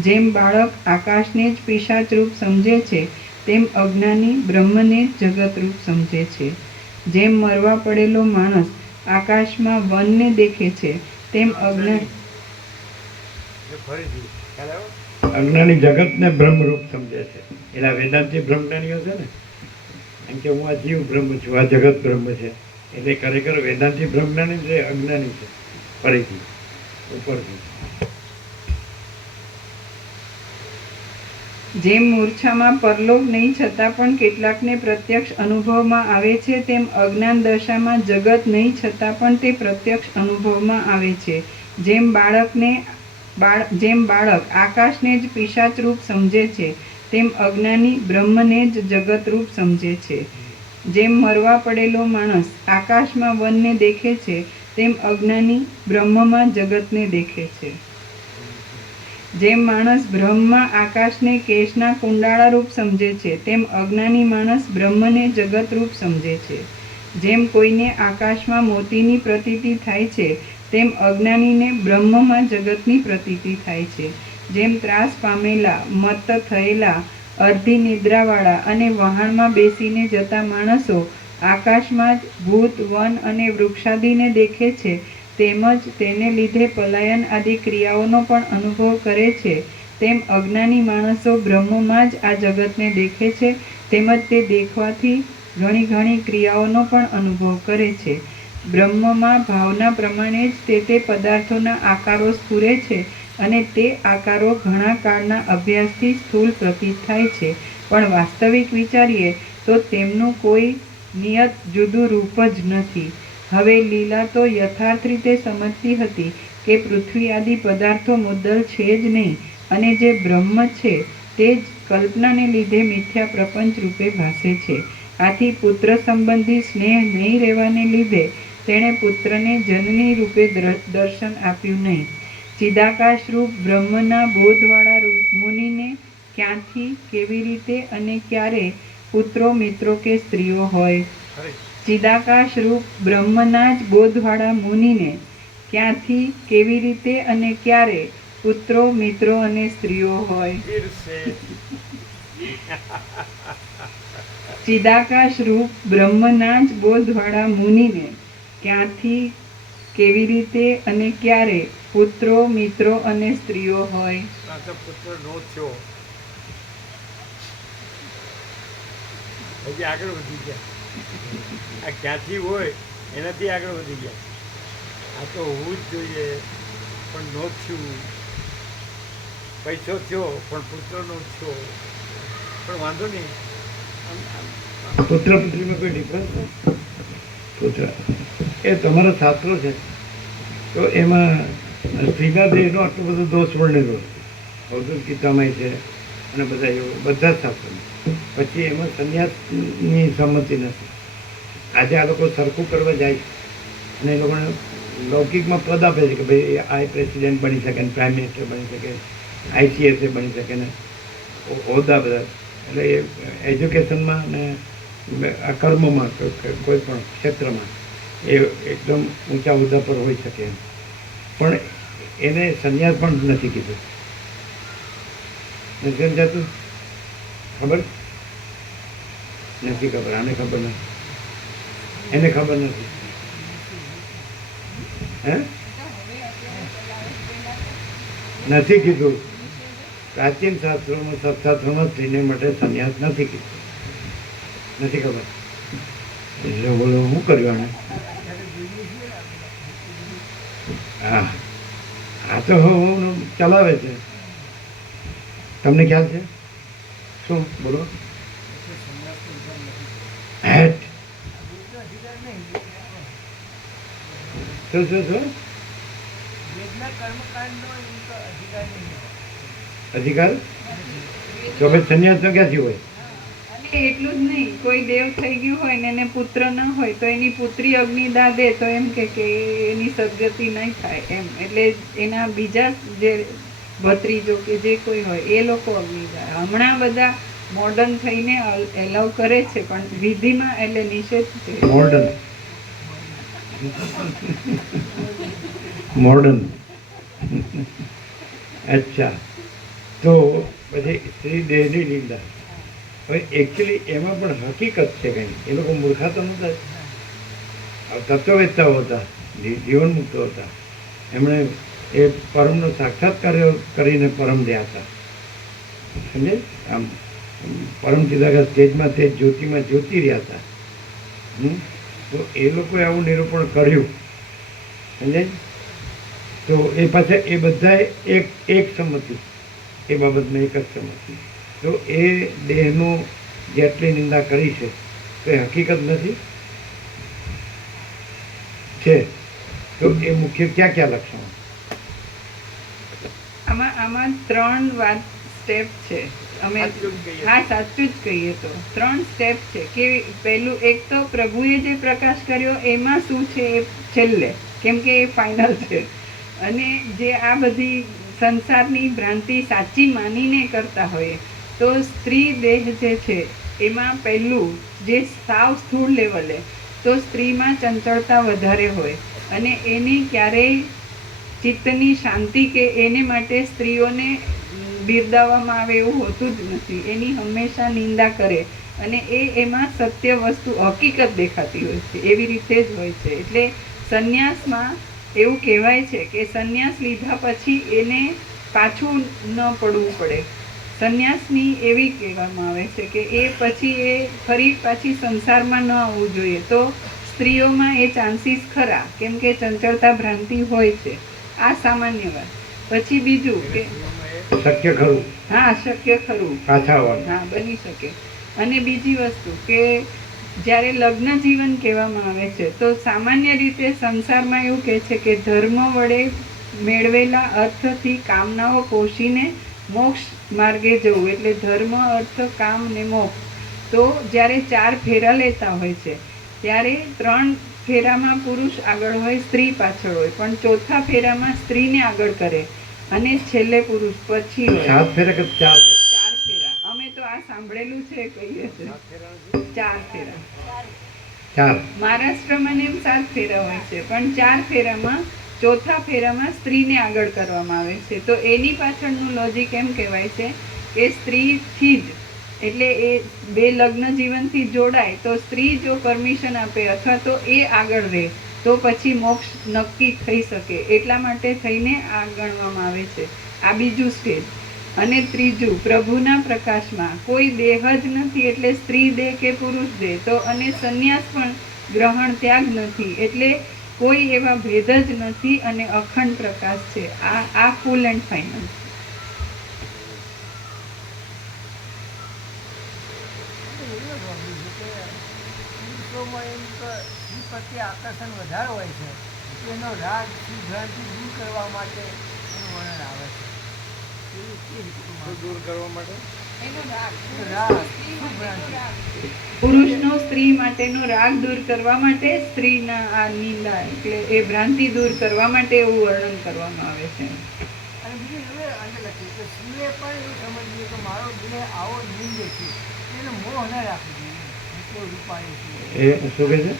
જેમ બાળક આકાશને જ પિશાચરૂપ સમજે છે, તેમ અજ્ઞાની બ્રહ્મને જ જગતરૂપ સમજે છે. જેમ મરવા પડેલો માણસ આકાશમાં વનને દેખે છે, તેમ ફરીથી ખ્યાલ આવ્યો? અજ્ઞાની જગતને બ્રહ્મરૂપ સમજે છે. એના વેદાંતિ બ્રહ્મજ્ઞાનીઓ છે ને, એમ કે હું આ જીવ બ્રહ્મ છું, આ જગત બ્રહ્મ છે, એટલે ખરેખર વેદાંતિ બ્રહ્મજ્ઞાની છે, અજ્ઞાની છે. ફરીથી ઉપરથી જેમ મૂર્છામાં પરલોક નહીં છતાં પણ કેટલાકને પ્રત્યક્ષ અનુભવમાં આવે છે, તેમ અજ્ઞાન દશામાં જગત નહીં છતાં પણ તે પ્રત્યક્ષ અનુભવમાં આવે છે. જેમ બાળક આકાશને જ પિશાચરૂપ સમજે છે, તેમ અજ્ઞાની બ્રહ્મને જ જગતરૂપ સમજે છે. જેમ મરવા પડેલો માણસ આકાશમાં વનને દેખે છે, તેમ અજ્ઞાની બ્રહ્મમાં જગતને દેખે છે. જેમ માણસ બ્રહ્મમાં આકાશને કેશના કુંડાળા રૂપ સમજે છે, તેમ અજ્ઞાની માણસ બ્રહ્મને જગત રૂપ સમજે છે. જેમ કોઈને આકાશમાં મોતીની પ્રતીતિ થાય છે, તેમ અજ્ઞાનીને બ્રહ્મમાં જગતની પ્રતીતિ થાય છે. જેમ ત્રાસ પામેલા, મત્ત થયેલા, અર્ધી નિદ્રાવાળા અને વહાણમાં બેસીને જતા માણસો આકાશમાં જ ભૂત, વન અને વૃક્ષાદિને દેખે છે, તેમજ તેને લીધે પલાયન આદિ ક્રિયાઓનો પણ અનુભવ કરે છે, તેમ અજ્ઞાની માણસો બ્રહ્મમાં જ આ જગતને દેખે છે, તેમજ તે દેખવાથી ઘણી ઘણી ક્રિયાઓનો પણ અનુભવ કરે છે. બ્રહ્મમાં ભાવના પ્રમાણે જ તે પદાર્થોના આકારો સ્ફુરે છે અને તે આકારો ઘણા કાળના અભ્યાસથી સ્થૂળ પ્રતીત થાય છે, પણ વાસ્તવિક વિચારીએ તો તેમનું કોઈ નિયત જુદું રૂપ જ નથી. હવે લીલા તો યથાર્થ રીતે સમજતી હતી કે પૃથ્વી આદિ પદાર્થો મુદ્દલ છે જ નહીં, અને જે બ્રહ્મ છે તે જ કલ્પનાને લીધે મિથ્યા પ્રપંચ રૂપે ભાસે છે. આથી પુત્ર સંબંધી સ્નેહ નહીં રહેવાને લીધે તેણે પુત્રને જનની રૂપે દર્શન આપ્યું નહીં. ચિદાકાશ રૂપ બ્રહ્મના બોધવાળા મુનિને ક્યાંથી, કેવી રીતે અને ક્યારે પુત્રો, મિત્રો કે સ્ત્રીઓ હોય? ચિદાકાશ રૂપ બ્રહ્મના જ બોધવાળા મુનિને ક્યાંથી, કેવી રીતે અને ક્યારે પુત્રો, મિત્રો અને સ્ત્રીઓ હોય? ચિદાકાશ રૂપ બ્રહ્મના જ બોધવાળા મુનિને ક્યાંથી, કેવી રીતે અને ક્યારે પુત્રો, મિત્રો અને સ્ત્રીઓ હોય? પુત્ર નો થયો, હજી આગળ વધી ગયા. આ ક્યાંથી હોય એનાથી આગળ વધી ગયા. આ તો હોવું જ જોઈએ, પણ નો થયું. પૈસો થયો પણ પુત્ર નો થયો, પણ વાંધો નહીં. પુત્ર પુત્રીમાં કોઈ ડિફરન્સ નથી. પુત્ર એ તમારો શાસ્ત્રો છે, તો એમાં અને સ્ત્રીના દેહનો આટલો બધો દોષ વર્ણેલો ભગવદ્ ગીતામાં છે અને બધા બધા જ શાસ્ત્રોમાં. પછી એમાં સંન્યાસની સંમતિ નથી. આજે આ લોકો સરખું કરવા જાય છે અને એ લોકોને લૌકિકમાં પદ આપે છે કે ભાઈ આ પ્રેસિડેન્ટ બની શકે ને પ્રાઇમ મિનિસ્ટર બની શકે, આઈસીએસ બની શકે ને હોદ્દા બધા. એટલે એ એજ્યુકેશનમાં અને આ કર્મમાં કોઈ પણ ક્ષેત્રમાં એ એકદમ ઊંચા હોદ્દા પર હોઈ શકે એમ. પણ એને સંન્યાસ પણ નથી કીધું. નથી સમજાતું? ખબર નથી? ખબર આને ખબર નથી, એને ખબર નથી. હે નથી કીધું. પ્રાચીન શાસ્ત્રોમાં સત્શાસ્ત્રોમાં સ્ત્રીને માટે સંન્યાસ નથી કીધું. નથી ખબર. એટલે બોલો શું કર્યું આને? હા, આ તો હું ચલાવે છે. તમને ખ્યાલ છે? શું બોલો? હેટ શું અધિકાર તો ભાઈ સંન્યાસ તો ક્યાંથી હોય? અને એટલું જ નહીં, કોઈ દેવ થઈ ગયું હોય ને એને પુત્ર ન હોય તો એની પુત્રી અગ્નિદાહ દે તો એમ કે એની સદગતિ નહીં થાય એમ. એટલે એના બીજા જે ભત્રીજો કે જે કોઈ હોય એ લોકો અગ્નિદાહ. હમણાં બધા મોડર્ન થઈને એલાવ કરે છે પણ વિધિમાં એટલે નિષેધ છે. મોડર્ન અચ્છા. તો પછી સ્ત્રી દેહની નિંદા. હવે એકચ્યુઅલી એમાં પણ હકીકત છે કંઈ. એ લોકો મૂર્ખા તો નહોતા, તત્વવેત્તાઓ હતા, જીવન મુક્તો હતા. એમણે એ પરમનો સાક્ષાત્કાર કરીને પરમ રહ્યા હતા. સમજે? આમ પરમ ચિદાકાશ સ્ટેજમાં તે જ્યોતિમાં જ્યોતિ રહ્યા હતા. તો એ લોકોએ આવું નિરૂપણ કર્યું. સમજાય? તો એ પાછા એ બધાએ એક સંમતિ, એ બાબતમાં એક જ સંમતિ. તો એ દેહનો જેટલી નિંદા કરી છે તો એ હકીકત નથી છે. તો એ મુખ્ય ક્યાં ક્યાં લક્ષણો? આમાં 3 વાત સ્ટેપ છે. અમે હા સાચું જ કહીએ તો 3 સ્ટેપ છે કે પહેલું એક તો પ્રભુએ જે પ્રકાશ કર્યો એમાં શું છે એ છેલ્લે, કેમ કે એ ફાઇનલ છે. અને જે આ બધી સંસારની ભ્રાંતિ સાચી માનીને કરતા હોય તો સ્ત્રી દેહ જે છે એમાં પહેલું જે સાવ સ્થૂળ લેવલે તો સ્ત્રીમાં ચંચળતા વધારે હોય અને એની ક્યારેય ચિત્તની શાંતિ કે એને માટે સ્ત્રીઓને બિરદાવવામાં આવે એવું હોતું જ નથી. એની હંમેશા નિંદા કરે અને એમાં સત્ય વસ્તુ હકીકત દેખાતી હોય છે. એવી રીતે જ હોય છે. એટલે સંન્યાસમાં એવું કહેવાય છે કે સંન્યાસ લીધા પછી એને પાછું ન પડવું પડે. સંન્યાસની એવી કહેવામાં આવે છે કે એ પછી એ ફરી પાછી સંસારમાં ન આવવું જોઈએ. તો સ્ત્રીઓમાં એ ચાન્સીસ ખરા, કેમ કે ચંચળતા ભ્રાંતિ હોય છે. આ સામાન્ય વાત. પછી બીજું કે શક્ય ખરું? હા, શક્ય ખરું. પાછા આવવાનું. હા, બની શકે. અને બીજી વસ્તુ કે જ્યારે લગ્ન જીવન કહેવામાં આવે છે તો સામાન્ય રીતે સંસારમાં એવું કહે છે કે ધર્મ વડે મેળવેલા અર્થથી કામનાઓ પોષીને મોક્ષ માર્ગે જવું. એટલે ધર્મ, અર્થ, કામ ને મોક્ષ. તો જ્યારે 4 ફેરા લેતા હોય છે ત્યારે 3 ફેરામાં પુરુષ આગળ હોય, સ્ત્રી પાછળ હોય, પણ 4થા ફેરામાં સ્ત્રીને આગળ કરે અને છેલ્લે પુરુષ પછી હોય. 7 ફેરા કે 4 ફેરા? 4 ફેરા. અમે તો આ સાંભળેલું છે, કહીએ છે 4 ફેરા. 4 મહારાષ્ટ્રમાં એમ 7 ફેરા હોય છે, પણ 4 ફેરામાં 4થા ફેરામાં સ્ત્રીને આગળ કરવામાં આવે છે. તો એની પાછળનું લોજિક એમ કહેવાય છે કે સ્ત્રીથી જ, એટલે એ 2 લગ્ન જીવનથી જોડાય તો સ્ત્રી જો પરમિશન આપે અથવા તો એ આગળ રહે તો પછી મોક્ષ નક્કી થઈ શકે. એટલા માટે થઈને આ ગણવામાં આવે છે. આ બીજું સ્ટેજ. અને ત્રીજું, પ્રભુના પ્રકાશમાં કોઈ દેહ જ નથી, એટલે સ્ત્રી દેહ કે પુરુષ દેહ. તો અને સંન્યાસ પણ ગ્રહણ ત્યાગ નથી, એટલે કોઈ એવા ભેદ જ નથી અને અખંડ પ્રકાશ છે. આ ફૂલ એન્ડ ફાઇનલ. પુરુષોમાં એમ તો સ્ત્રી પ્રત્યે આકર્ષણ વધારે હોય છે એનો રાગ ભ્રાંતિ દૂર કરવા માટે એનું વર્ણન આવે છે. એ શું દૂર કરવા માટે? પુરુષનો સ્ત્રી માટેનો રાગ દૂર કરવા માટે, સ્ત્રીના આ નિંદા એટલે એ ભ્રાંતિ દૂર કરવા માટે એવું વર્ણન કરવામાં આવે છે. અને બીજું હવે અંદર લખ્યું કે સ્ત્રીએ પણ એવું સમજવું કે મારો દેહ આવો નિંદ છે, એનો મોહ ન રાખવો જોઈએ. કોઈ રૂપાયો છે એ શું કહે છે?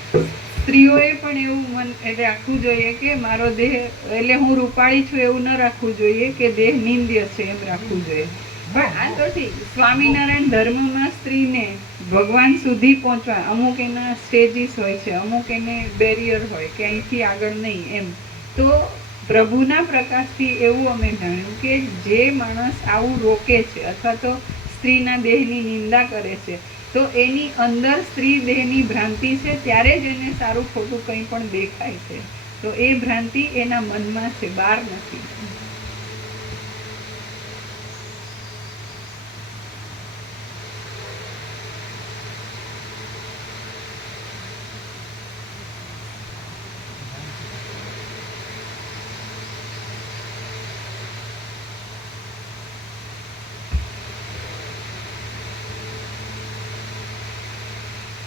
સ્ત્રીઓએ પણ એવું મન એટલે રાખવું જોઈએ કે મારો દેહ એટલે હું રૂપાળી છું એવું ન રાખવું જોઈએ કે દેહ નિંદ્ય છે એમ રાખવું જોઈએ. પણ આ તો ઠીક, સ્વામિનારાયણ ધર્મમાં સ્ત્રીને ભગવાન સુધી પહોંચવા અમુક એના સ્ટેજીસ હોય છે, અમુક એને બેરિયર હોય કે અહીંથી આગળ નહીં એમ. તો પ્રભુના પ્રકાશથી એવું અમે જાણ્યું કે જે માણસ આવું રોકે છે અથવા તો સ્ત્રીના દેહની નિંદા કરે છે, તો એની અંદર સ્ત્રી દેહની ભ્રાંતિ છે, ત્યારે જ એને સારું ખોટું કંઈ પણ દેખાય છે. તો એ ભ્રાંતિ એના મનમાં છે, બહાર નથી.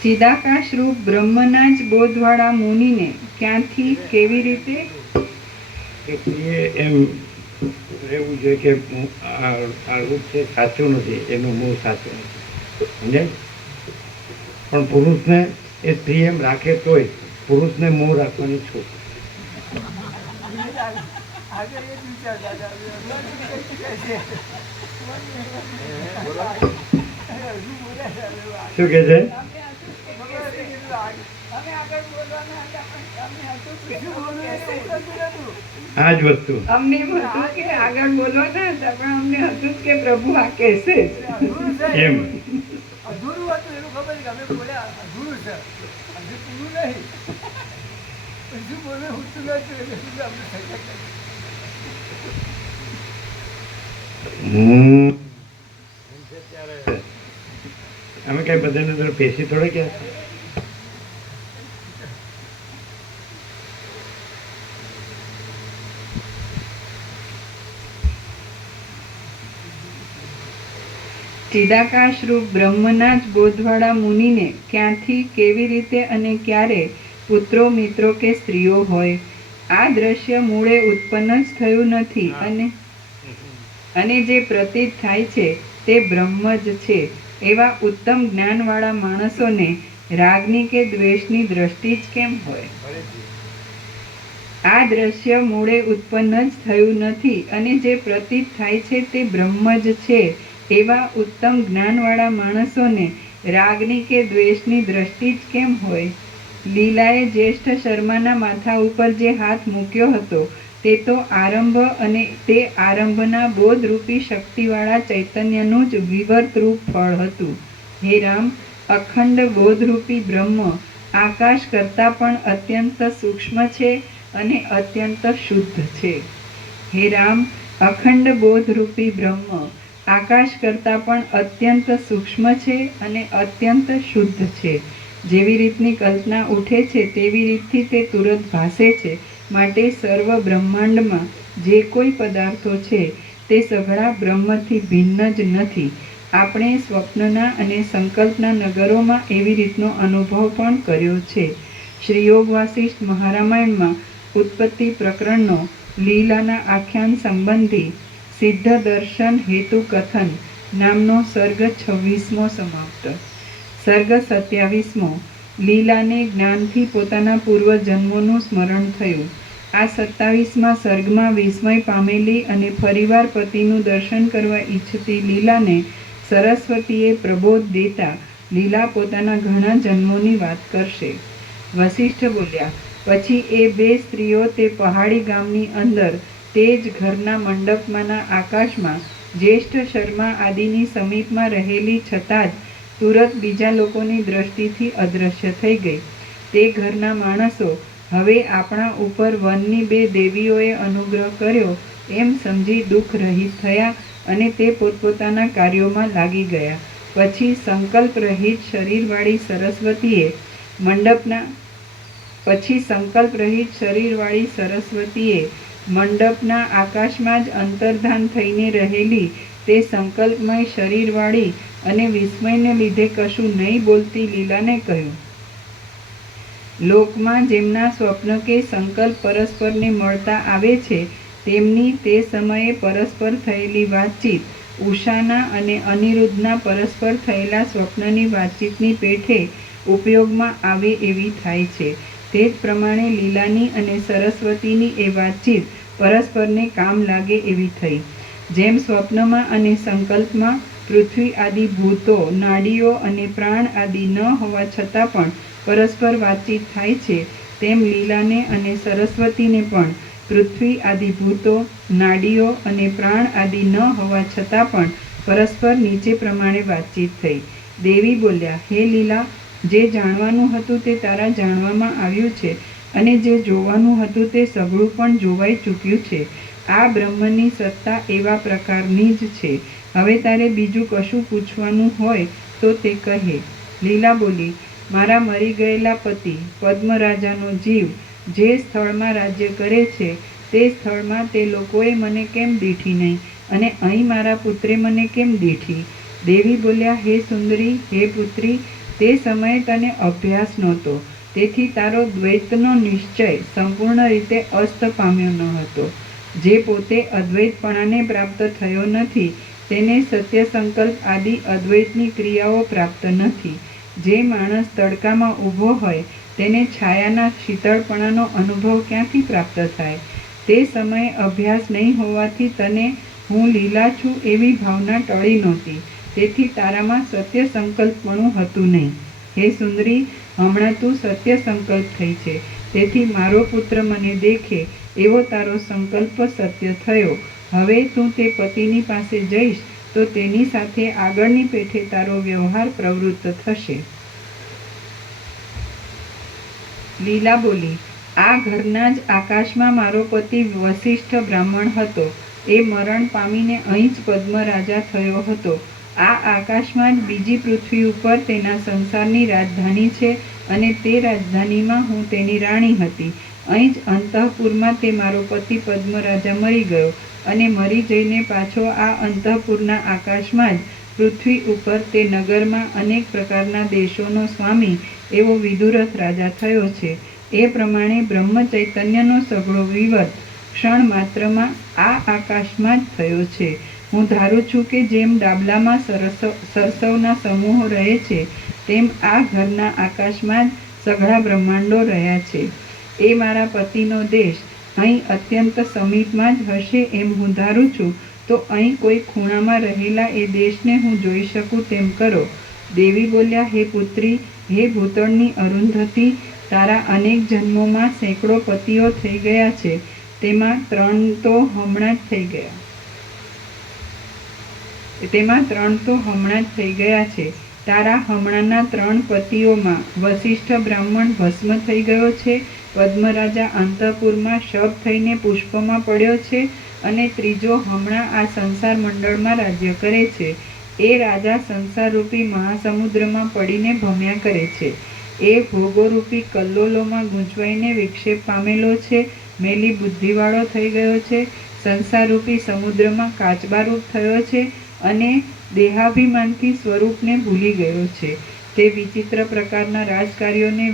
ચિદાકાશ રૂપ બ્રહ્મના જ બોધવાળા મુનિને ક્યાંથી કેવી રીતે કે સ્ત્રીએ એમ રહેવું જોઈએ કે આ રૂપ છે સાચું નથી, એનું મોહ સાચું નથી, સમજાય? પણ પુરુષને એ સ્ત્રી એમ રાખે તોય પુરુષને મોહ રાખવાની છૂટ. આગળ એ જ વિચારતા હતા. શું કહે છે? આ જ વસ્તુ અમને એમ હતું કે આગળ બોલવાના હતા, પણ અમને હતું કે પ્રભુ આ કહેશે જ. એમ અધૂરું હતું એનું ખબર છે કે અમે બોલ્યા અધૂરું છે, હજુ પૂરું નહીં. હજુ બોલે ઉઠતું નતું એટલે સુધી અમને સજા કરી. હમ એમ છે ત્યારે અમે કઈ બધાને અંદર પેશી થોડે ક્યાં છે? ચિદાકાશ રૂપ બ્રહ્મના જ બોધવાળા મુનિને ક્યાંથી કેવી રીતે અને ક્યારે પુત્રો મિત્રો કે સ્ત્રીઓ હોય, આ દ્રશ્ય મૂળે ઉત્પન્ન જ થયું નથી અને જે પ્રતીત થાય છે તે બ્રહ્મ જ છે. એવા ઉત્તમ જ્ઞાનવાળા માણસોને રાગની કે દ્વેષની દ્રષ્ટિ જ કેમ હોય? આ દ્રશ્ય મૂળે ઉત્પન્ન જ થયું નથી અને જે પ્રતીત થાય છે તે બ્રહ્મ જ છે. એવા ઉત્તમ જ્ઞાનવાળા માણસોને રાગની કે દ્વેષની દ્રષ્ટિ જ કેમ હોય? લીલાએ જ્યેષ્ઠ શર્માના માથા ઉપર જે હાથ મૂક્યો હતો તે તો આરંભ અને તે આરંભના બોધરૂપી શક્તિવાળા ચૈતન્યનું જ વિવર્તરૂપ ફળ હતું. હે રામ, અખંડ બોધરૂપી બ્રહ્મ આકાશ કરતાં પણ અત્યંત સૂક્ષ્મ છે અને અત્યંત શુદ્ધ છે. હે રામ, અખંડ બોધરૂપી બ્રહ્મ આકાશ કરતાં પણ અત્યંત સૂક્ષ્મ છે અને અત્યંત શુદ્ધ છે. જેવી રીતની કલ્પના ઉઠે છે તેવી રીતથી તે તુરત ભાસે છે. માટે સર્વ બ્રહ્માંડમાં જે કોઈ પદાર્થો છે તે સઘળા બ્રહ્મથી ભિન્ન જ નથી. આપણે સ્વપ્નના અને સંકલ્પના નગરોમાં એવી રીતનો અનુભવ પણ કર્યો છે. શ્રી યોગ વાસિષ્ઠ મહારામાયણમાં ઉત્પત્તિ પ્રકરણનો લીલાના આખ્યાન સંબંધી સિદ્ધ દર્શન હેતુ કથન નામનો સર્ગ 26મો સમાપ્ત. સર્ગ 27મો. લીલાને જ્ઞાનથી પોતાના પૂર્વજન્મોનું સ્મરણ થયું. આ 27મા સર્ગમાં વિસ્મય પામેલી અને ફરીવાર પતિનું દર્શન કરવા ઈચ્છતી લીલાને સરસ્વતીએ પ્રબોધ દેતા લીલા પોતાના ઘણા જન્મોની વાત કરશે. વસિષ્ઠ બોલ્યા, પછી એ બે સ્ત્રીઓ તે પહાડી ગામની અંદર તે જ ઘરના મંડપમાંના આકાશમાં જ્યેષ્ઠ શર્મા આદિની સમીપમાં રહેલી છતાં જ તુરત બીજા લોકોની દ્રષ્ટિથી અદૃશ્ય થઈ ગઈ. તે ઘરના માણસો હવે આપણા ઉપર વનની બે દેવીઓએ અનુગ્રહ કર્યો એમ સમજી દુઃખ રહિત થયા અને તે પોતપોતાના કાર્યોમાં લાગી ગયા. પછી સંકલ્પ રહિત શરીરવાળી સરસ્વતીએ મંડપના પછી સંકલ્પ રહિત શરીરવાળી સરસ્વતીએ મંડપના આકાશમાં જ અંતર્ધાન થઈને રહેલી તે સંકલ્પમય શરીરવાળી અને વિસ્મયને લીધે કશું નહીં બોલતી લીલાને કહ્યું, લોકમાં જેમના સ્વપ્ન કે સંકલ્પ પરસ્પરને મળતા આવે છે તેમની તે સમયે પરસ્પર થયેલી વાતચીત ઉષાના અને અનિરુદ્ધના પરસ્પર થયેલા સ્વપ્નની વાતચીતની પેઠે ઉપયોગમાં આવે એવી થાય છે. તે જ પ્રમાણે લીલાની અને સરસ્વતીની એ વાતચીત પરસ્પરને કામ લાગે એવી થઈ. જેમ સ્વપ્નમાં અને સંકલ્પમાં પૃથ્વી આદિ ભૂતો, નાડીઓ અને પ્રાણ આદિ ન હોવા છતાં પણ પરસ્પર વાતચીત થાય છે, તેમ લીલાને અને સરસ્વતીને પણ પૃથ્વી આદિ ભૂતો, નાડીઓ અને પ્રાણ આદિ ન હોવા છતાં પણ પરસ્પર નીચે પ્રમાણે વાતચીત થઈ. દેવી બોલ્યા, હે લીલા, જે જાણવાનું હતું તે તારા જાણવામાં આવ્યું છે અને જે જોવાનું હતું તે સઘળું પણ જોવાઈ ચૂક્યું છે. આ બ્રહ્મની સત્તા એવા પ્રકારની જ છે. હવે તારે બીજું કશું પૂછવાનું હોય તો તે કહે. લીલા બોલી, મારા મરી ગયેલા પતિ પદ્મરાજાનો જીવ જે સ્થળમાં રાજ્ય કરે છે તે સ્થળમાં તે લોકોએ મને કેમ દીઠી નહીં અને અહીં મારા પુત્રે મને કેમ દીઠી? દેવી બોલ્યા, હે સુંદરી, હે પુત્રી, તે સમયે તને અભ્યાસ નહોતો, તેથી તારો દ્વૈતનો નિશ્ચય સંપૂર્ણ રીતે અસ્ત પામ્યો ન હતો. જે પોતે અદ્વૈતપણાને પ્રાપ્ત થયો નથી તેને સત્ય સંકલ્પ આદિ અદ્વૈતની ક્રિયાઓ પ્રાપ્ત નથી. જે માણસ તડકામાં ઊભો હોય તેને છાયાના શીતળપણાનો અનુભવ ક્યાંથી પ્રાપ્ત થાય? તે સમયે અભ્યાસ નહીં હોવાથી તને હું લીલા છું એવી ભાવના ટળી નહોતી, તેથી તારામાં સત્ય સંકલ્પપણું હતું નહીં. હે સુંદરી, હમણાં તું સત્ય સંકલ્પ થઈ છે, તેથી મારો પુત્ર મને દેખે એવો તારો સંકલ્પ સત્ય થયો. હવે તું તે પતિની પાસે જઈશ તો તેની સાથે આગળની પેઠે તારો વ્યવહાર પ્રવૃત્ત થશે. લીલા બોલી, આ ઘરના જ આકાશમાં મારો પતિ વસિષ્ઠ બ્રાહ્મણ હતો. એ મરણ પામીને અહીં જ પદ્મરાજા થયો હતો. આ આકાશમાં જ બીજી પૃથ્વી ઉપર તેના સંસારની રાજધાની છે અને તે રાજધાનીમાં હું તેની રાણી હતી. અહીં જ અંતઃપુરમાં તે મારો પતિ પદ્મરાજા મરી ગયો અને મરી જઈને પાછો આ અંતઃપુરના આકાશમાં જ પૃથ્વી ઉપર તે નગરમાં અનેક પ્રકારના દેશોનો સ્વામી એવો વિદુરથ રાજા થયો છે. એ પ્રમાણે બ્રહ્મ ચૈતન્યનો સઘળો વિવર્ત ક્ષણ માત્રમાં આ આકાશમાં જ થયો છે. હું ધારું છું કે જેમ ડાબલામાં સરસવના સમૂહો રહે છે તેમ આ ઘરના આકાશમાં જ સઘળા બ્રહ્માંડો રહ્યા છે. એ મારા પતિનો દેશ અહીં અત્યંત સમીપમાં જ હશે એમ હું ધારું છું, તો અહીં કોઈ ખૂણામાં રહેલા એ દેશને હું જોઈ શકું તેમ કરો. દેવી બોલ્યા, હે પુત્રી, હે ભૂતળની અરુંધતી, તારા અનેક જન્મોમાં સેંકડો પતિઓ થઈ ગયા છે, તેમાં 3 તો હમણાં જ થઈ ગયા છે. તારા હમણાંના 3 પતિઓમાં વસિષ્ઠ બ્રાહ્મણ ભસ્મ થઈ ગયો છે, પદ્મરાજા અંતઃપુરમાં શબ થઈને પુષ્પમાં પડ્યો છે અને ત્રીજો હમણાં આ સંસાર મંડળમાં રાજ્ય કરે છે. એ રાજા સંસારરૂપી મહાસમુદ્રમાં પડીને ભમ્યા કરે છે. એ ભોગોરૂપી કલ્લોલોમાં ગૂંચવાઈને વિક્ષેપ પામેલો છે, મેલી બુદ્ધિવાળો થઈ ગયો છે, સંસારરૂપી સમુદ્રમાં કાચબારૂપ થયો છે અને દેહાભિમાનથી સ્વરૂપને ભૂલી ગયો છે. તે વિચિત્ર પ્રકારના રાજકાર્યોને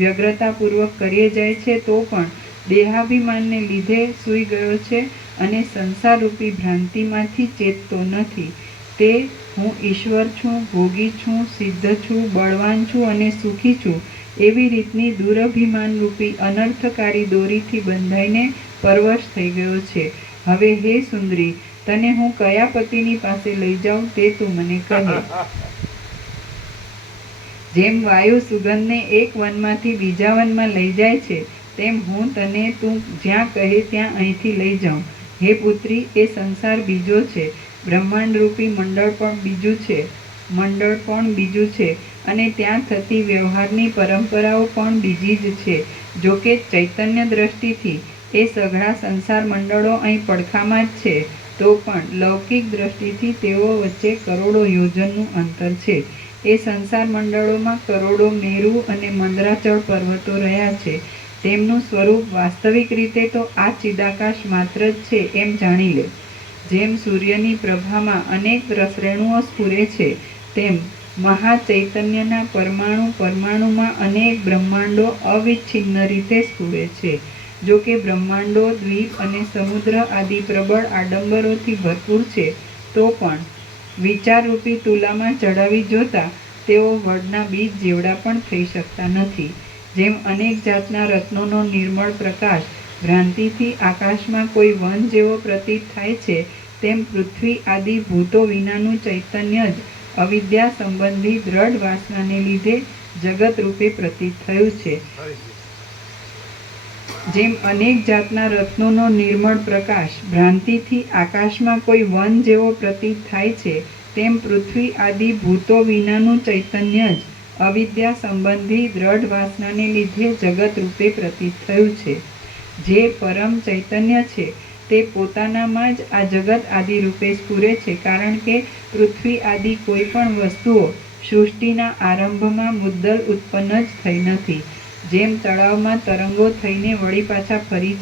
વ્યગ્રતાપૂર્વક કરીએ જાય છે તો પણ દેહાભિમાનને લીધે સૂઈ ગયો છે અને સંસારરૂપી ભ્રાંતિમાંથી ચેતતો નથી. તે હું ઈશ્વર છું, ભોગી છું, સિદ્ધ છું, બળવાન છું અને સુખી છું એવી રીતની દુરભિમાનરૂપી અનર્થકારી દોરીથી બંધાઈને પરવશ થઈ ગયો છે. હવે હે સુંદરી, તને હું કયા પતિની પાસે લઈ જાઉં તે તું મને કહે. જેમ વાયુ સુગંધને એક વનમાંથી બીજા વનમાં લઈ જાય છે તેમ હું તને તું જ્યાં કહે ત્યાં અહીંથી લઈ જાઉં. હે પુત્રી, એ સંસાર બીજો છે, બ્રહ્માંડરૂપી મંડળ પણ બીજું છે અને ત્યાં થતી વ્યવહારની પરંપરાઓ પણ બીજી જ છે. જોકે ચૈતન્ય દ્રષ્ટિથી એ સઘળા સંસાર મંડળો અહીં પડખામાં જ છે, તો પણ લૌકિક દ્રષ્ટિથી તેઓ વચ્ચે કરોડો યોજનનું અંતર છે. એ સંસાર મંડળોમાં કરોડો મેરુ અને મંદરાચળ પર્વતો રહ્યા છે. તેમનું સ્વરૂપ વાસ્તવિક રીતે તો આ ચિદાકાશ માત્ર જ છે એમ જાણી લે. જેમ સૂર્યની પ્રભામાં અનેક રસરેણુઓ સ્ફુરે છે, તેમ મહાચૈતન્યના પરમાણુ પરમાણુમાં અનેક બ્રહ્માંડો અવિચ્છિન્ન રીતે સ્ફુરે છે. જો કે બ્રહ્માંડો, દ્વીપ અને સમુદ્ર આદિ પ્રબળ આડંબરોથી ભરપૂર છે, તો પણ વિચારરૂપી તુલામાં ચડાવી જોતા તેઓ વડના બીજ જેવડા પણ થઈ શકતા નથી. જેમ અનેક જાતના રત્નોનો નિર્મળ પ્રકાશ ભ્રાંતિથી આકાશમાં કોઈ વન જેવો પ્રતીત થાય છે, તેમ પૃથ્વી આદિ ભૂતો વિનાનું ચૈતન્ય જ અવિદ્યા સંબંધી દ્રઢ વાસનાને લીધે જગત રૂપે પ્રતીત થયું છે. જેમ અનેક જાતના રત્નોનો નિર્મળ પ્રકાશ ભ્રાંતિથી આકાશમાં કોઈ વન જેવો પ્રતીત થાય છે, તેમ પૃથ્વી આદિ ભૂતો વિનાનું ચૈતન્ય જ અવિદ્યા સંબંધી દ્રઢ વાસનાને લીધે જગત રૂપે પ્રતીત થયું છે. જે પરમ ચૈતન્ય છે તે પોતાનામાં જ આ જગત આદિ રૂપે સ્ફુરે છે, કારણ કે પૃથ્વી આદિ કોઈ પણ વસ્તુઓ સૃષ્ટિના આરંભમાં મુદ્દલ ઉત્પન્ન જ થઈ નથી. જેમ તળાવમાં તરંગો થઈને વળી પાછા ફરી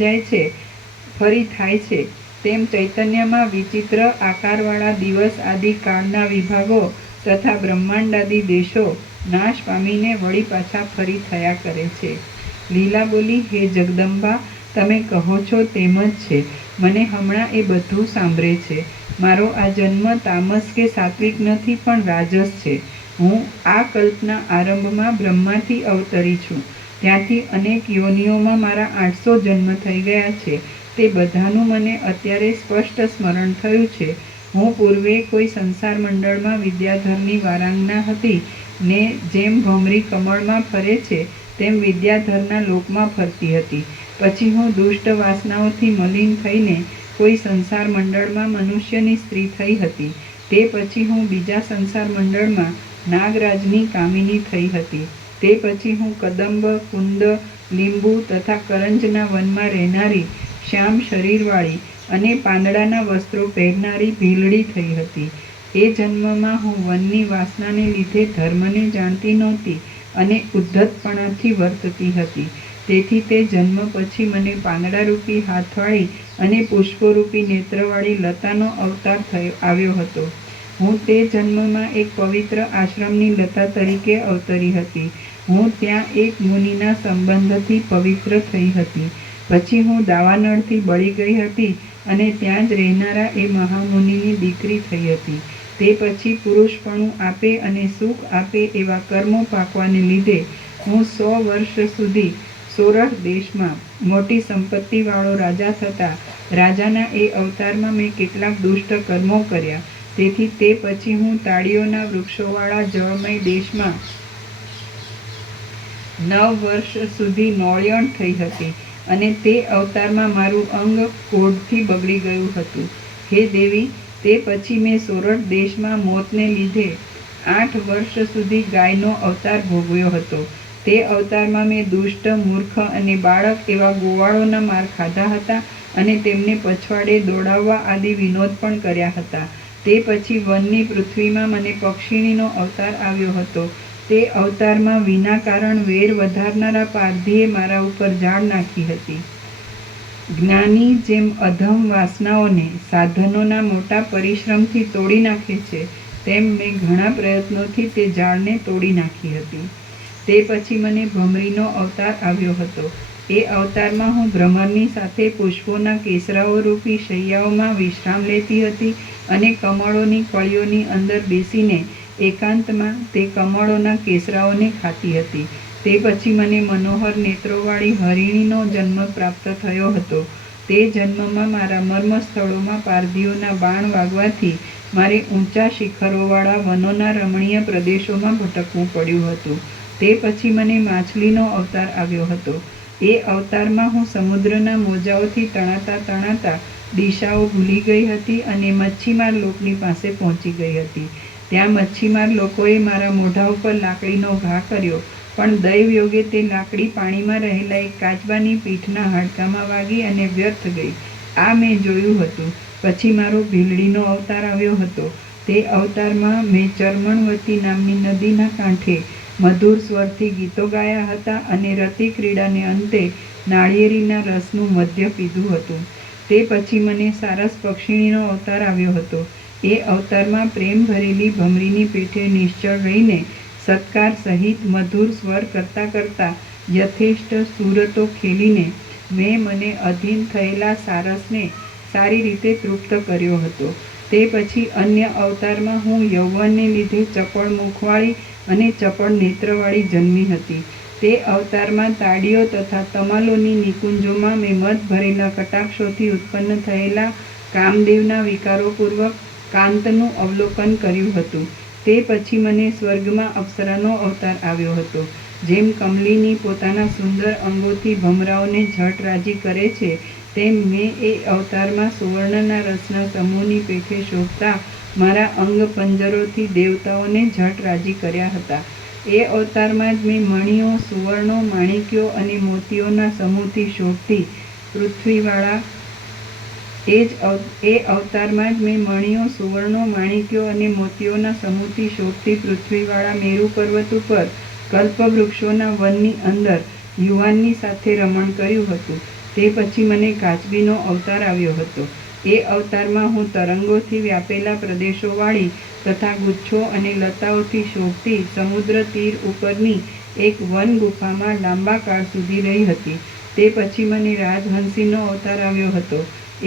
થાય છે, તેમ ચૈતન્યમાં વિચિત્ર આકારવાળા દિવસ આદિ કાળના વિભાગો તથા બ્રહ્માંડાદિ દેશો નાશ પામીને વળી પાછા ફરી થયા કરે છે. લીલા બોલી, હે જગદંબા, તમે કહો છો તેમ જ છે. મને હમણાં એ બધું સાંભળે છે. મારો આ જન્મ તામસ કે સાત્વિક નથી, પણ રાજસ છે. હું આ કલ્પના આરંભમાં બ્રહ્માથી અવતરી છું. ત્યાંથી અનેક યોનિઓમાં મારા 800 જન્મ થઈ ગયા છે. તે બધાનું મને અત્યારે સ્પષ્ટ સ્મરણ થયું છે. હું પૂર્વે કોઈ સંસાર મંડળમાં વિદ્યાધરની વારાંગના હતી ને જેમ ભમરી કમળમાં ફરે છે તેમ વિદ્યાધરના લોકમાં ફરતી હતી. પછી હું દુષ્ટ વાસનાઓથી મલિન થઈને કોઈ સંસાર મંડળમાં મનુષ્યની સ્ત્રી થઈ હતી. તે પછી હું બીજા સંસાર મંડળમાં નાગરાજની કામિની થઈ હતી. તે પછી હું કદંબ, કુંદ, લીંબુ તથા કરંજના વનમાં રહેનારી શ્યામ શરીરવાળી અને પાંદડાના વસ્ત્રો પહેરનારી ભીલડી થઈ હતી. એ જન્મમાં હું વનની વાસનાને લીધે ધર્મને જાણતી નહોતી અને ઉદ્ધતપણાથી વર્તતી હતી. તેથી તે જન્મ પછી મને પાંદડારૂપી હાથવાળી અને પુષ્પરૂપી નેત્રવાળી લતાનો અવતાર આવ્યો હતો. હું તે જન્મમાં એક પવિત્ર આશ્રમની લતા તરીકે અવતરી હતી. હું ત્યાં એક મુનિના સંબંધથી પવિત્ર થઈ હતી. પછી હું દાવાનળથી બળી ગઈ હતી અને ત્યાં જ રહેનારા એ મહામુનિની દીકરી થઈ હતી. તે પછી પુરુષપણું આપે અને સુખ આપે એવા કર્મો પાકવાને લીધે હું 100 વર્ષ સુધી સોરઠ દેશમાં મોટી સંપત્તિવાળો રાજા થતા રાજાના એ અવતારમાં મેં કેટલાક દુષ્ટ કર્મો કર્યા. તેથી તે પછી હું તાળીઓના વૃક્ષોવાળા જળમય દેશમાં 9 વર્ષ સુધી નોળિયણ થઈ હતી અને તે અવતારમાં મારું અંગ કોઢથી બગડી ગયું હતું. હે દેવી, તે પછી મેં સોરઠ દેશમાં મોતને લીધે 8 વર્ષ સુધી ગાયનો અવતાર ભોગવ્યો હતો. તે અવતારમાં મેં દુષ્ટ, મૂર્ખ અને બાળક એવા ગોવાળોના માર ખાધા હતા અને તેમને પછવાડે દોડાવવા આદિ વિનોદ પણ કર્યા હતા. તે પછી વનની પૃથ્વીમાં મને પક્ષિણીનો અવતાર આવ્યો હતો. તે અવતારમાં વિના કારણ વેર વધારનારા પારધીએ મારા ઉપર ઝાડ નાખી હતી. જ્ઞાની જેમ અધમ વાસનાઓને સાધનોના મોટા પરિશ્રમથી તોડી નાખે છે, તેમ મેં ઘણા પ્રયત્નોથી તે ઝાડને તોડી નાખી હતી. તે પછી મને ભમરીનો અવતાર આવ્યો હતો. એ અવતારમાં હું ભ્રમરની સાથે પુષ્પોના કેસરાઓ રૂપી શૈયાઓમાં વિશ્રામ લેતી હતી અને કમળોની કળીઓની અંદર બેસીને એકાંતમાં તે કમળોના કેસરાઓને ખાતી હતી. તે પછી મને મનોહર નેત્રોવાળી હરિણીનો જન્મ પ્રાપ્ત થયો હતો. તે જન્મમાં મારા મર્મ સ્થળોમાં પારધીઓના બાણ વાગવાથી મારે ઊંચા શિખરોવાળા વનોના રમણીય પ્રદેશોમાં ભટકવું પડ્યું હતું. તે પછી મને માછલીનો અવતાર આવ્યો હતો. એ અવતારમાં હું સમુદ્રના મોજાઓથી તણાતા દિશાઓ ભૂલી ગઈ હતી અને મચ્છીમાર લોકની પાસે પહોંચી ગઈ હતી. ત્યાં મચ્છીમાર લોકોએ મારા મોઢા ઉપર લાકડીનો ઘા કર્યો, પણ દૈવ યોગે તે લાકડી પાણીમાં રહેલા એક કાચબાની પીઠના હાડકામાં વાગી અને વ્યર્થ ગઈ. આ મેં જોયું હતું. પછી મારો ભીલડીનો અવતાર આવ્યો હતો. તે અવતારમાં મેં ચર્મણવતી નામની નદીના કાંઠે મધુર સ્વરથી ગીતો ગાયા હતા અને રતિ ક્રીડાને અંતે નાળિયેરીના રસનું મધ્ય પીધું હતું. તે પછી મને સારસ પક્ષિણીનો અવતાર આવ્યો હતો. એ અવતારમાં પ્રેમ ભરેલી ભમરીની પીઠે નિશ્ચળ રહીને સત્કાર સહિત મધુર સ્વર કરતાં કરતાં યથેષ્ટ સુરતો ખેલીને મેં મને અધીન થયેલા સારસને સારી રીતે તૃપ્ત કર્યો હતો. તે પછી અન્ય અવતારમાં હું યૌવનને લીધે ચપળ મુખવાળી અને ચપળ નેત્રવાળી જન્મી હતી. તે અવતારમાં તાળીઓ તથા તમાલોની નિકુંજોમાં મેં મત ભરેલા કટાક્ષોથી ઉત્પન્ન થયેલા કામદેવના વિકારોપૂર્વક કાંતનું અવલોકન કર્યું હતું. તે પછી મને સ્વર્ગમાં અપ્સરાનો અવતાર આવ્યો હતો. જેમ કમલિની પોતાના સુંદર અંગોથી ભમરાઓને ઝટ રાજી કરે છે, તેમ મેં એ અવતારમાં સુવર્ણના રસના સમૂહની પેઠે શોભતા મારા અંગ પંજરોથી દેવતાઓને ઝટ રાજી કર્યા હતા. એ અવતારમાં જ મેં મણિઓ, સુવર્ણો, માણિક્યો અને મોતીઓના સમૂહથી શોભતી પૃથ્વીવાળા એ અવતારમાં જ મેં મણિઓ, સુવર્ણો, માણિક્યો અને મોતીઓના સમૂહથી શોભતી પૃથ્વીવાળા મેરુ પર્વત ઉપર કલ્પવૃક્ષોના વનની અંદર યુવાનની સાથે રમણ કર્યું હતું. તે પછી મને કાચબીનો અવતાર આવ્યો હતો. એ અવતારમાં હું તરંગોથી વ્યાપેલા પ્રદેશોવાળી તથા ગુચ્છો અને લતાઓથી શોભતી સમુદ્ર તીર ઉપરની એક વન ગુફામાં લાંબા કાળ સુધી રહી હતી. તે પછી મને રાજહંસીનો અવતાર આવ્યો હતો.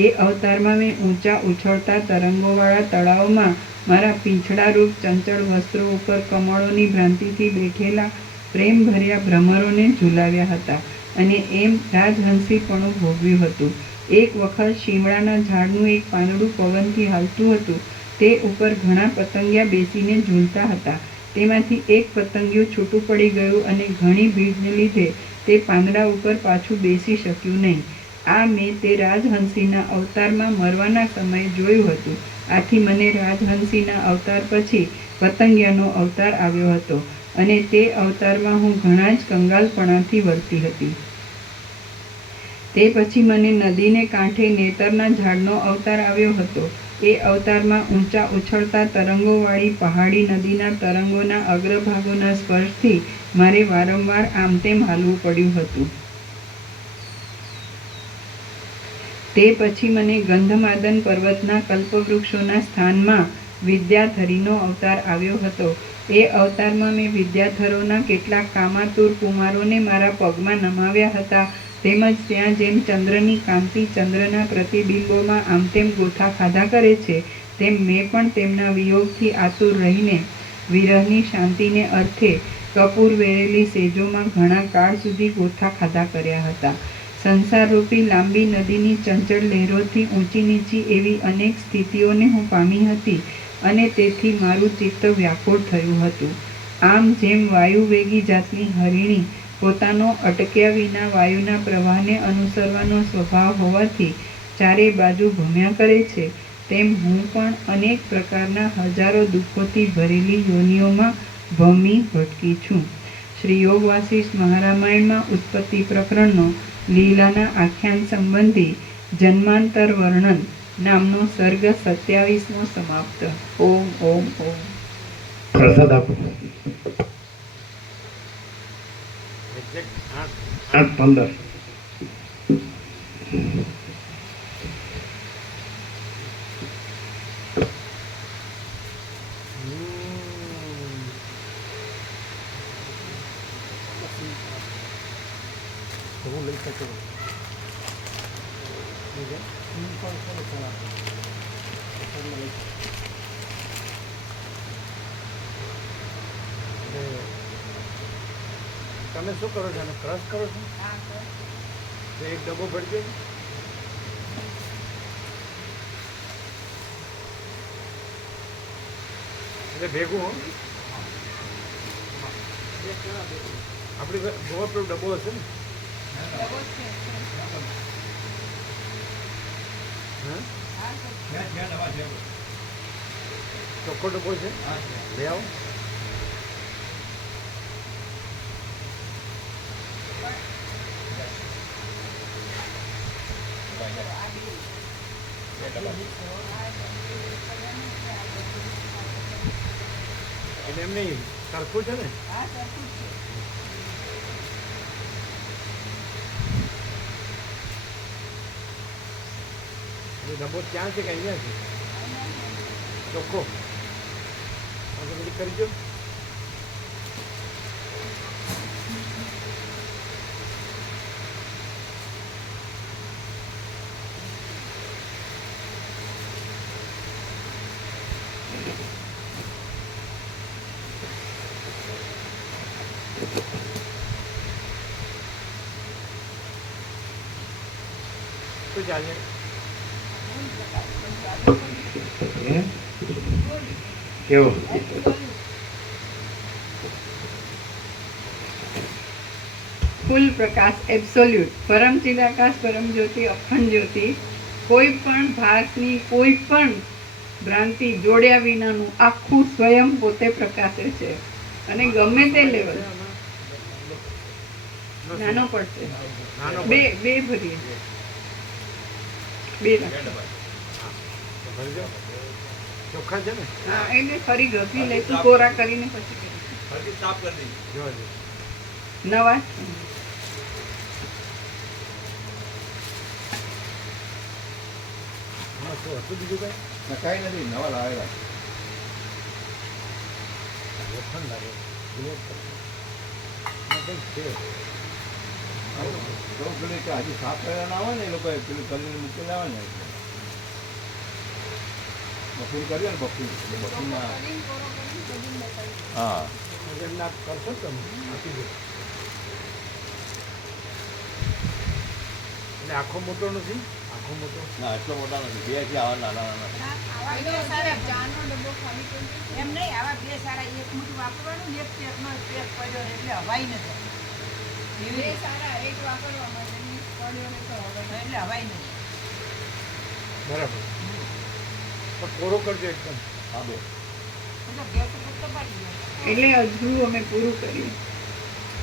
એ અવતારમાં મેં ઊંચા ઉછળતા તરંગોવાળા તળાવમાં મારા પીંછડારૂપ ચંચળ વસ્ત્રો ઉપર કમળોની ભ્રાંતિથી બેઠેલા પ્રેમભર્યા ભ્રમરોને ઝુલાવ્યા હતા અને એમ રાજહંસીપણું ભોગવ્યું હતું. એક વખત શીમળાના ઝાડનું એક પાંદડું પવનથી હાલતું હતું. તે ઉપર ઘણા પતંગિયા બેસીને ઝૂલતા હતા. તેમાંથી એક પતંગિયું છૂટું પડી ગયું અને ઘણી ભીડને લીધે તે પાંદડા ઉપર પાછું બેસી શક્યું નહીં. આ મેં તે રાજહંસીના અવતારમાં મરવાના સમયે જોયું હતું. આથી મને રાજહંસીના અવતાર પછી પતંગિયાનો અવતાર આવ્યો હતો અને તે અવતારમાં હું ઘણા જ કંગાલપણાથી વર્તી હતી. તે પછી મને નદીને કાંઠે નેતરના ઝાડનો અવતાર આવ્યો હતો. એ અવતારમાં ઊંચા ઉછળતા તરંગોવાળી પહાડી નદીના તરંગોના અગ્રભાગોના સ્પર્શથી મારે વારંવાર આમ તેમ હાલવું પડ્યું હતું. તે પછી મને ગંધમાદન પર્વતના કલ્પવૃક્ષોના સ્થાનમાં વિદ્યાધરીનો અવતાર આવ્યો હતો. એ અવતારમાં મેં વિદ્યાધરોના કેટલાક કામાતુર કુમારોને મારા પગમાં નમાવ્યા હતા. તેમજ ત્યાં જેમ ચંદ્રની કાંતિ ચંદ્રના પ્રતિબિંબોમાં આમ તેમ ગોથા ખાધા કરે છે, તેમ મેં પણ તેમના વિયોગથી આતુર રહીને વિરહની શાંતિને અર્થે કપૂર વેરેલી સેજોમાં ઘણા કાળ સુધી ગોથા ખાધા કર્યા હતા. સંસારરૂપી લાંબી નદીની ચંચળ લહેરોથી ઊંચી નીચી એવી અનેક સ્થિતિઓને હું પામી હતી અને તેથી મારું ચિત્ત વ્યાકુળ થયું હતું. આમ જેમ વાયુવેગી જાતની હરિણી પોતાનો અટક્યા વિના વાયુના પ્રવાહને અનુસરવાનો સ્વભાવ હોવાથી ચારે બાજુ ભમ્યા કરે છે, તેમ હું પણ અનેક પ્રકારના હજારો દુઃખોથી ભરેલી યોનિઓમાં ભમી ભટકી છું. શ્રી યોગ વાસિષ્ઠ મહારામાયણમાં ઉત્પત્તિ પ્રકરણનો લીલાના આખ્યાન સંબંધી જન્માંતર વર્ણન નામનો સર્ગ 27મો સમાપ્ત. ઓમ ઓમ ઓમ. પ્રસાદ આપો. 8:15. હું લઈ શકું તમે શું કરો છો? ક્રશ કરો છો? એક ડબ્બો ભરજો. એટલે ભેગું હો આપણી ઓવરફ્લો ડબ્બો હશે ને? ચોખ્ખો ડબ્બો છે, લઈ આવો. એટલે એમ નહીં સરખું છે ને આ સરખું જ છે. એ ડબ્બો ત્યાં છે કે અહીંયા છે ચોખ્ખો હવે બધી કરી દો શું ચાલે હે? કેવો ફૂલ પ્રકાશ એબ્સોલ્યુટ પરમ ચિદાકાશ પરમ જ્યોતિ અખંડ જ્યોતિ કોઈ પણ ભાસની કોઈ પણ ભ્રાંતિ જોડ્યા વિનાનું આખું સ્વયં પોતે પ્રકાશે છે અને ગમે તે લેવલ નાનો પડશે નાનો બે બે ભરીએ બે રાખીએ. તો ભરી દો ચોખ્ખા છે ને હા એને ફરી ગભી લઈશું કોરા કરીને પછી કરીશું. જોવા દો નવા આમાં શું હતું બીજું કાંઈ કાંઈ નથી નવા લાવેલા લોખંડ લાગે બુલેટ કંઈક છે તો પેલું કે હજી સાફ કરેલા ના હોય ને એ લોકો પેલું કરીને મૂકેલા આવે ને બફૂન કરીએ ને બફૂન એટલે બફૂનમાં હા એટલે એમને આપ કરશો ને તમે આપી દો એટલે આખો મોટો નથી આખો મોટો ના એટલો મોટા નથી બે છે આવા નાના નાના એમ નહીં આવા બે સારા એક મુઠ્ઠી વાપરવાનું ને એક પેકનો પેક પડ્યો એટલે હવાઈ નથી એવી રીતે એટલે હવાઈ નથી બરાબર પણ કોરો કરજો એકદમ હા બે એટલે ગેસ ઉપર તો પડી ગયો એટલે હજુ અમે પૂરું કર્યું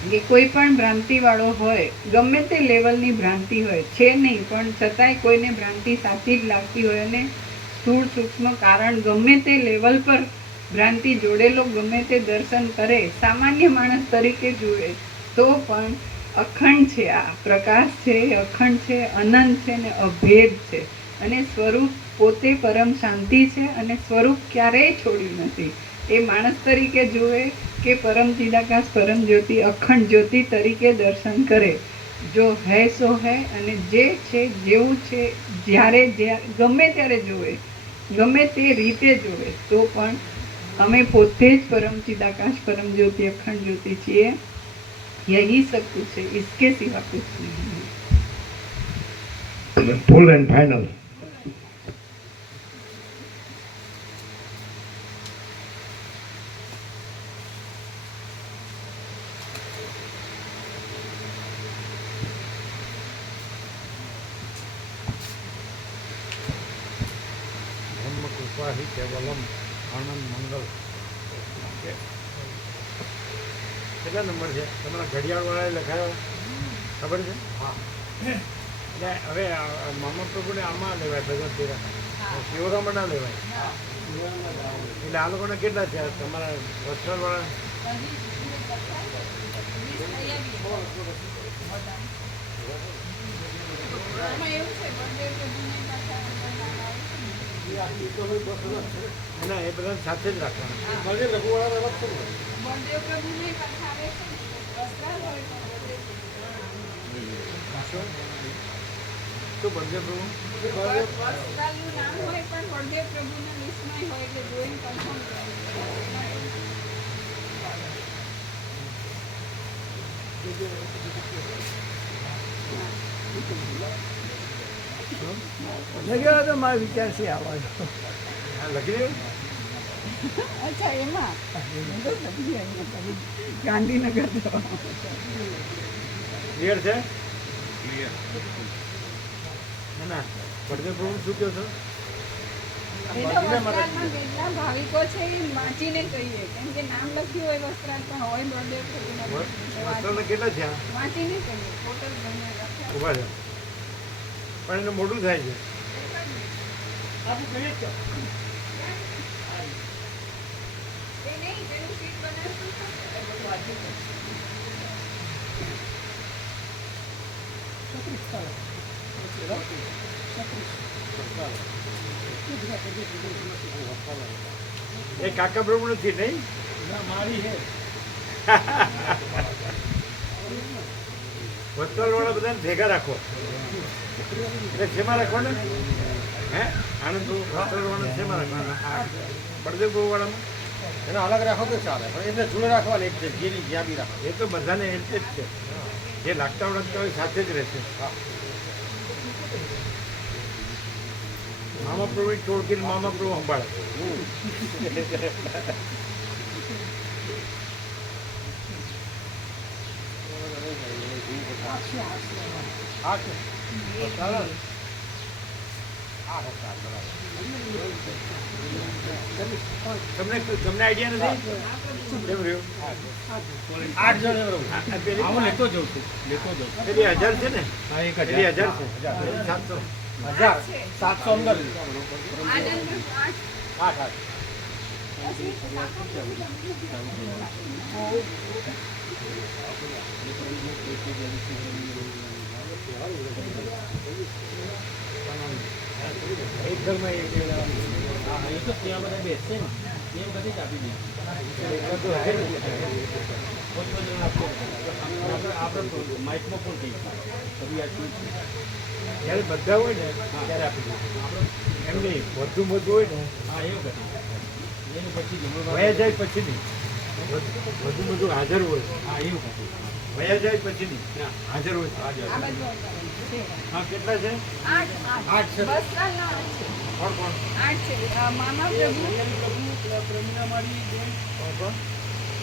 કે કોઈ પણ ભ્રાંતિ વાળો હોય ગમે તે લેવલની ભ્રાંતિ હોય છે નહીં પણ છતાંય કોઈને ભ્રાંતિ સાચી જ લાગતી હોય અને સ્થૂળ સૂક્ષ્મ કારણ ગમે તે લેવલ પર ભ્રાંતિ જોડેલો ગમે તે દર્શન કરે સામાન્ય માણસ તરીકે જુએ તો પણ અખંડ છે આ પ્રકાશ છે અખંડ છે અનંત છે ને અભેદ છે અને સ્વરૂપ પોતે પરમ શાંતિ છે અને સ્વરૂપ ક્યારેય છોડ્યું નથી એ માણસ તરીકે જુએ કે પરમ ચિદાકાશ પરમ જ્યોતિ અખંડ જ્યોતિ તરીકે દર્શન કરે જો હૈ સો હૈ અને જે છે જેવું છે જ્યારે ગમે ત્યારે જોવે ગમે તે રીતે જોવે તો પણ અમે પોતે જ પરમ ચિદાકાશ પરમ જ્યોતિ અખંડ જ્યોતિ છીએ यही सब कुछ है इसके सिवा कुछ नहीं ફૂલ એન્ડ ફાઇનલ બ્રહ્મ કૃપા હિ કેવલમ આનંદ મંગલ કેટલા નંબર છે તમારા ઘડિયાળવાળાએ લખાયો ખબર છે હા એટલે હવે મામા પ્રભુને આમાં લેવાય ભગવત તેરા શિવરામમાં ના લેવાય એટલે આ લોકોને કેટલા છે તમારા વસ્ત્રાલવાળા ના એ બધા સાથે જ રાખવાના લઘુવાળા અલગ છે ને બળદેવ પ્રભુને કથા આવે છે ને વસ્ત્રાલ હોય તો બળદેવ શું બળદેવ પ્રભુ વસ્ત્રાલનું નામ હોય પણ બળદેવ પ્રભુના લિસ્ટમાં હોય એટલે જોઈને કન્ફર્મ લગેલો તો મારો વિચાર છે આવવાનો હા લખી દે અચ્છા એમાં ગાંધીનગર ક્લિયર છે ના ના બળદેવ પ્રભુ શું કહો છો એ તો વસ્ત્રાલમાં જેટલા ભાવિકો છે એ વાંચીને કહીએ કેમ કે નામ લખ્યું હોય વસ્ત્રાલ પણ હોય બળદેવ પ્રભુના વસ્ત્રાલના કેટલા છે આ? વાંચીને કહીએ ટોટલ ગમે ઉભા છે પણ એનું મોટું થાય છે એ નહીં તેનું એ કાકા બ્રહ્મ નથી નહીં મારી છે વસ્ત્રાલવાળા બધાને ભેગા રાખો એટલે શેમાં રાખો ને હે આનંદ વસ્ત્રાલવાળા શેમાં રાખવાના બળદેવ ગોવાળામાં એને અલગ રાખો તો ચાલે પણ એને જોડે રાખવાની એક જેની જ્યાં બી રાખો. એ તો બધાને એ જ છે જે લાગતા ઓળખતા હોય સાથે જ રહેશે મામા પ્રભુ ટોળકીને મામા પ્રભુ સંભાળે હા છે ચાલે ને? હા હા ચાલ બરાબર. તમને તમને આઈડિયા નથી કેમ રહ્યું 8 જણ એમ રહું. આ પેલી હું લેતો જાઉં છું પેલી 1000 છે ને હા એક પેલી 1000 છે 700 700 અંદર આનંદ 8 8 એક ઘરમાં એક હા એ તો ત્યાં બધા બેસશે ને એમ બધી જ આપી દીધી. બધું હે ને. આપણે માઇકમાં પણ કહી કભી આ શું છે? જ્યારે બધા હોય ને ત્યારે આપી દઈએ એમ નહીં વધુ બધું હોય ને હા એવું કરી એનું પછી જમણવાર વયા જાય પછી નહીં વધુ બધું હાજર હોય હા એવું કરી વયા જાય પછી નહીં હાજર હોય આ બધું છે હા કેટલા છે 8 છે. વસ્ત્રાલના 8 છે કોણ કોણ 8 છે મામા પ્રભુ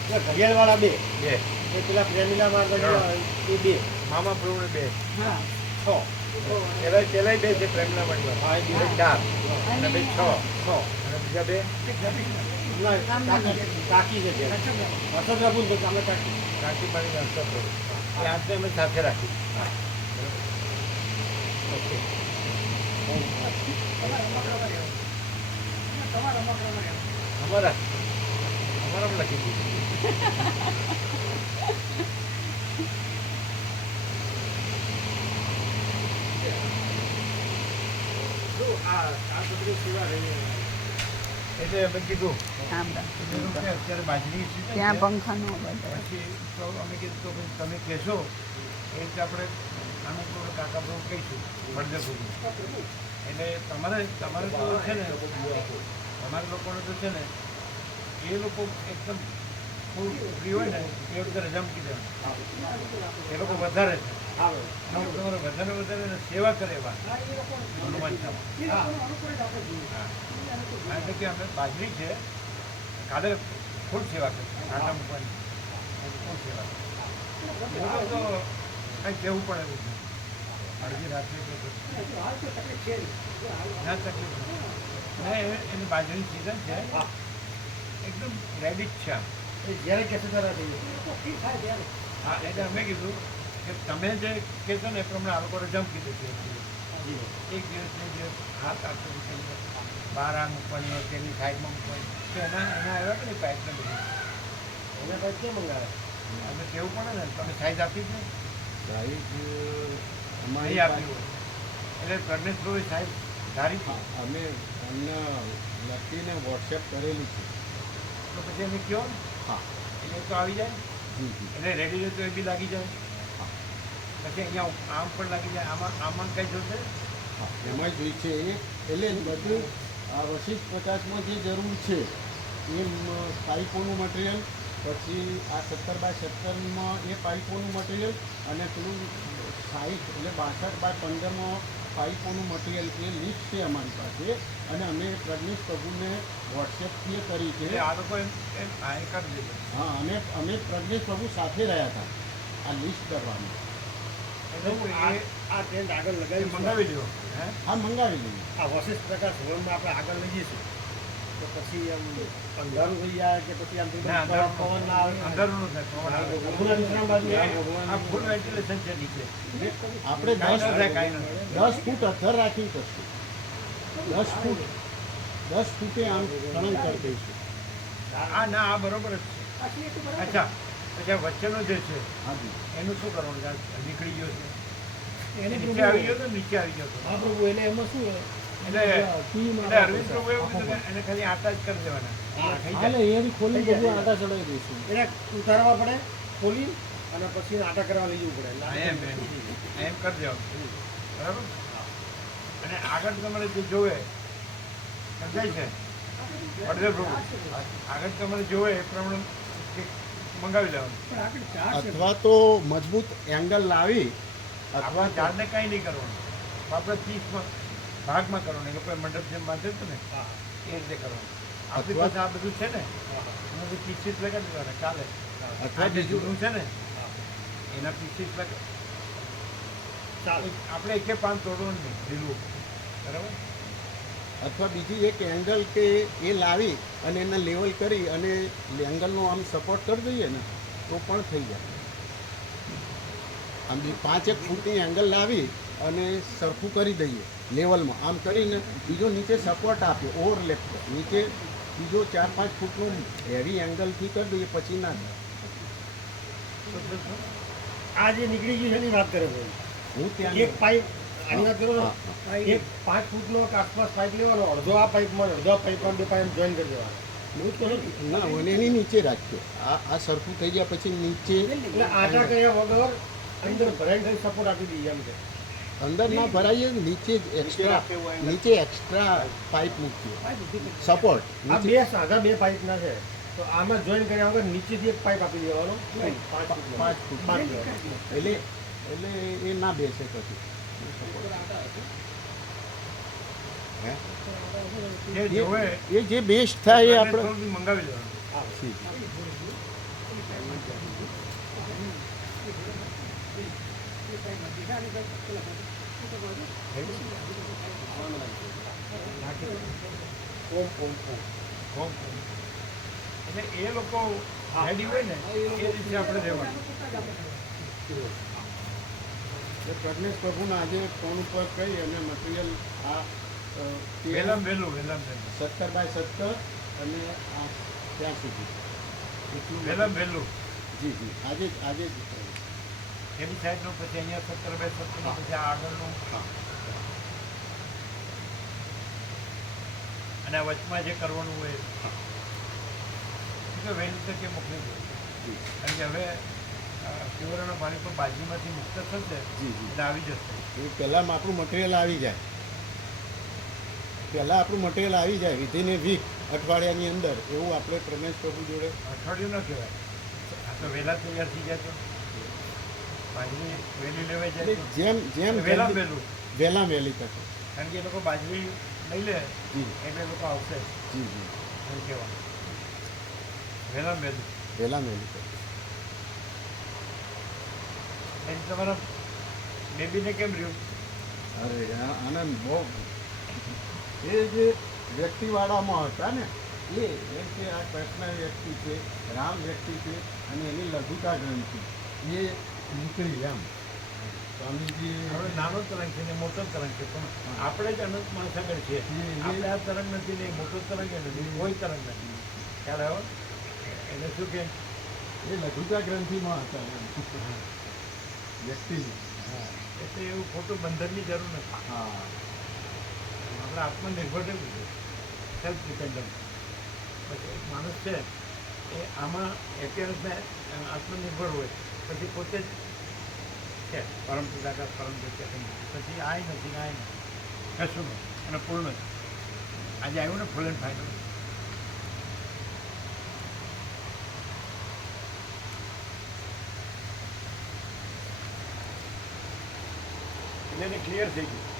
ઘડિયાળવાળા 2 બે પેલા પ્રેમીલા માર્ગ એ 2 મામા પ્રભુને બે હા 6 પેલા બે છે પ્રેમના મંડળ હા, એ બે. 4 અને બે 6 6 અને બીજા બે કાકી છે જે વસંત પ્રભુ તો તમે કાકી કાંકી પાણી નાસ્તા પ્રભુ એ આજને અમે સાથે રાખી ઓકે અમારા અમારામાં લખી દીધું એટલે અમે કીધું કે અત્યારે બાજરી season ત્યાં છે. પંખાનો બધો પછી તો અમે કીધું તો પછી તમે કહેશો એ રીતે આપણે આનંદ પ્રભુ કાકા પ્રભુ કહીશું બળદેવ પ્રભુ એટલે તમારે તો છે ને તમારા લોકોને તો છે ને એ લોકો એકદમ થોડું ફ્રી હોય ને એ વખતે રજા મૂકી દેવાનું એ લોકો વધારે છે અને તમારે વધારે સેવા કરે એવા હનુમાન ચામાં કારણ કે અમે બાજરી છે કાલે ફૂલ સેવા કરી આટા મૂકવાની ફૂલ સેવા કરી એવું તો કંઈ કહેવું પડે એવું નથી. અડધી રાત્રે ના તકલીફ નથી. એની બાજરી સિઝન છે એકદમ રેડી જ છે આમ. જ્યારે કહેશે ત્યારે જઈએ. હા એટલે અમે કીધું કે તમે જે કહેશો ને એ પ્રમાણે આ લોકો રજા મૂકી દેશે એક દિવસની જે હાથ આપતો 12 આ મૂકવાની હોય તેની સાઈડમાં મૂકવાની તો એના આવ્યા કે નહીં પાઇપને બધું એના પછી કેમ મંગાવે અમે કેવું પડે ને તમે સાઈઝ આપી છે સાઈઝ નહીં આપી હોય એટલે પ્રજ્ઞેશ ભાઈ સાહેબ ધારી છે અમે અમને લખીને વોટ્સએપ કરેલી છે. તો પછી અમે કહો ને હા એટલે તો આવી જાય જી જી એટલે રેડી રહે તો એ બી લાગી જાય પછી અહીંયા આમ પણ લાગી જાય આમાં કઈ જોશે હા એમાં જોઈ છે એ એટલે બધું આ વશિષ્ઠ 50માં જે જરૂર છે એ પાઇપોનું મટીરિયલ પછી આ 70x17માં એ પાઇપોનું મટીરિયલ અને પેલું 60 એટલે 62x15માં પાઇપોનું મટીરિયલ એ લિસ્ટ છે અમારી પાસે અને અમે પ્રજ્ઞેશ પ્રભુને વોટ્સએપથી કરી છે. એટલે આ લોકો એમ આ એ કરી દીધું હા અને અમે પ્રજ્ઞેશ પ્રભુ સાથે રહ્યા હતા આ લિસ્ટ કરવાનું. એટલે આ ટેન્ટ આગળ એ મંગાવી લ્યો હે હા મંગાવી લઈએ. આ વશિષ્ઠ પ્રકાશ ભવનમાં આપણે આગળ લઈ જઈશું તો પછી આમ અંધારું થઈ જાય કે પછી આમ ના, અંધારું પવન ના આવે અંધારું ન થાય પવન આવે. ભગવાનના વિશ્રામ બાજુ આ ફૂલ વેન્ટિલેશન છે નીચે આપણે કાંઈ ન થાય કાંઈ ન થાય 10 ફૂટ અંતર રાખી કરશું. 10 ફૂટે આમ સળંગ કરી દઈશું. આ ના આ બરોબર જ છે પાછી એ તો બરાબર. અચ્છા અચ્છા વચ્ચેનો જે છે હાજી એનું શું કરવાનું છે? આ નીકળી ગયો છે, એને નીચે પ્રભુ- આવી ગયો તો નીચે આવી ગયો તો હા પ્રભુ, એટલે એમાં શું એટલે ટીમાં એટલે અરવિંદ પ્રભુ એવું કીધું કે એને ખાલી આટા જ કરી દેવાના હા, થઈ હાલે જાય. અહીંયાથી ખોલી થઈ જાય. બધું આટા ચડાવી દઈશું. એને ઉતારવા પડે ખોલી અને પછી આટા કરવા લઈ જવું પડે હા, એમ એમ એમ કરી દેવાનું બરાબર. અને આગળ તમારે જે જોવે સમજાય છે વડદેવ પ્રભુ, આગળ તમારે જોવે એ પ્રમાણે કંઈક મંગાવી લેવાનું. પણ આગળ ચાર છે. અથવા તો મજબૂત એંગલ લાવી અથવા આપણા ઝાડને કાંઈ નહીં કરવાનું, આપણે 30માં ભાગમાં કરવાનું. એ લોકોએ મંડપ જેમ બાંધ્યું હતું ને એ રીતે કરવાનું. આપણી પાસે આ બધું છે ને એમાંથી પીસીસ લગાડી દેવાના ચાલે. અથવા આ જે બીજું જૂનું છે ને એના પીસીસ ચાલે આપણે એકે પાન તોડવાનું નહીં લીલું બરાબર. અથવા બીજી એક એંગલ કે એ લાવી અને એને લેવલ કરી અને એંગલનો આમ સપોર્ટ કરી દઈએ ને તો પણ થઈ જાય. આમ 5-1 ફૂટની એંગલ લાવી અને સરખું કરી દઈએ લેવલમાં, આમ કરીને બીજો નીચે સપોર્ટ આપીએ ઓવરલેપ નીચે બીજો 4-5 ફૂટનું હેવી એંગલથી કરી દઈએ પછી ના થાય. આ જે નીકળી ગયું છે એની વાત કરે છે હું ત્યાં એક પાઇપ આની વાત કરો ને, હા, હા. એક 5 ફૂટનો આસપાસ પાઇપ લેવાનો, અડધો આ પાઇપમાં અડધો આ પાઇપમાં, બે પાઇપ જોઈન કરી દેવાનો. બહુ જ તો નથી. ના અને એની નીચે રાખીએ. આ સરખું થઈ ગયા પછી નીચે એટલે આટા કર્યા વગર અંદર ભરાઈને થઈ સપોર્ટ આપી દઈએ એમ કે અંદર ના ભરાઈએ, નીચે જ એક્સ્ટ્રા નીચે એક્સ્ટ્રા પાઇપ મૂકીએ સપોર્ટ. આ બે સાદા બે પાઇપ ના છે તો આમાં જોઈન કર્યા વગર નીચેથી એક પાઇપ આપી દેવાનો 5 ફૂટનો. 5 ફૂટ પાંચ લેવાનો. એટલે એ ના બેસે પછી હે? જે જોવે એ જે બેસ્ટ થાય એ આપણે થોડું મંગાવી લેવાનું. ઓમ ઓમ ઓમ. એટલે એ લોકો રેડી હોય ને એ રીતે આપણે રહેવાનું. એટલે પ્રજ્ઞેશ પ્રભુના આજે ફોન ઉપર કહી અને મટીરિયલ આ વહેલામ વહેલું 17x17 અને આ ત્યાં સુધી એટલું વહેલામ વહેલું જી જી આજે જ એની સાઈડનું પછી અહીંયા 17x17 પછી આ આગળનું હા અને આ વચમાં જે કરવાનું હોય એ વહેલી તકે મોકલી દો. જી કારણ કે હવે શિવરાના પાણી પર બાજુમાંથી મુક્ત થશે જી જી એટલે આવી જશે. એ પહેલાં આપણું મટીરિયલ આવી જાય, પહેલાં આપણું મટીરિયલ આવી જાય વિધિન એ વીક અઠવાડિયાની અંદર એવું આપણે પ્રજ્ઞેશ પ્રભુ જોડે અઠવાડિયું ન કહેવાય, આ તો વહેલા તૈયાર થઈ જાય તો બાજરી વહેલી લેવાઈ જાય તો જેમ જેમ વહેલા જલ્દી- વહેલું. વહેલા વહેલી તકે કારણ કે એ લોકો બાજરી લઈ લે જી એટલે એ લોકો આવશે જી જી એમ કહેવાનું. વહેલા વહેલું વહેલા વહેલી તકે એમ તમારા બેબીને કેમ રહ્યું? અરે આનંદ બહુ એ જે વ્યક્તિવાળામાં હતા ને એ એમ કે આ કૃષ્ણ વ્યક્તિ છે, રામ વ્યક્તિ છે અને એની લઘુતા ગ્રંથિ એ નીકળી એમ સ્વામીજી હવે નાનો તરંગ છે ને મોટો તરંગ છે પણ આપણે જ અનંત મહાસાગર છીએ. આપણે આ તરંગ નથી ને એ મોટો તરંગ એ નથી, કોઈ તરંગ નથી. ખ્યાલ આવ્યો? એટલે શું કે એ લઘુતા ગ્રંથિમાં હતા એમ વ્યક્તિની. એટલે એવું ખોટું બંધનની જરૂર નથી. હા આપણે આત્મનિર્ભર રહેવું છે, સેલ્ફ ડિપેન્ડન્ટ. પછી એક માણસ છે એ આમાં એપિયરન્સને આત્મનિર્ભર હોય પછી પોતે જ છે પરમ પિતાકાર પરમ જગ્યા થઈ ગયું. પછી આય નથી આય નથી કશું નહીં અને પૂર્ણ છે. આજે આવ્યું ને ફૂલ એન્ડ ફાઇનલ. એટલે એને ક્લિયર થઈ ગયું.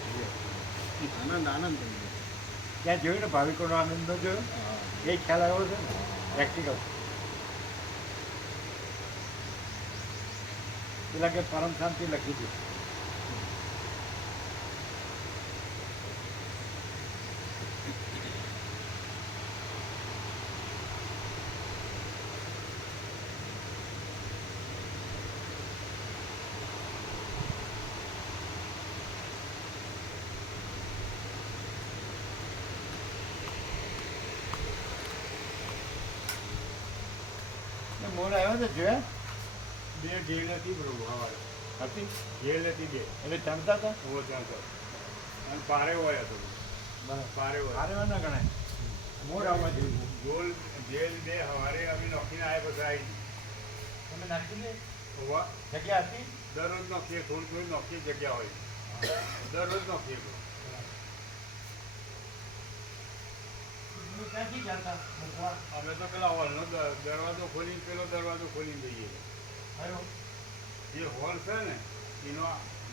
આનંદ આનંદ થઈ ગયો. ત્યાં જોયું ને ભાવિકોનો આનંદ ન જોયો હા. એ ખ્યાલ આવ્યો છે ને પ્રેક્ટિકલ. પેલા કે પરમ શાંતિ લખી છે. મોર આવ્યો તો જોયા બે જેલ હતી પ્રભુ સવારે હતી જેલ હતી બે એટલે ચણતા હતા ઓ ચાલતો અને પારે હોય હતો પારે હોય હારે ના ગણાય મોર આવવા જોઈએ ગોલ જેલ બે સવારે અમે નોખીને આવ્યા પછી આવી તમે નાખી દે હોવા જગ્યા હતી દરરોજ નોખીએ થોડી થોડી નોખીએ જગ્યા હોય દરરોજ નોખીએ ક્યાંથી ચાલતા અમે તો પેલા હોલનો દરવાજો ખોલીને પેલો દરવાજો ખોલીને જઈએ આવ્યો જે હોલ છે ને એનો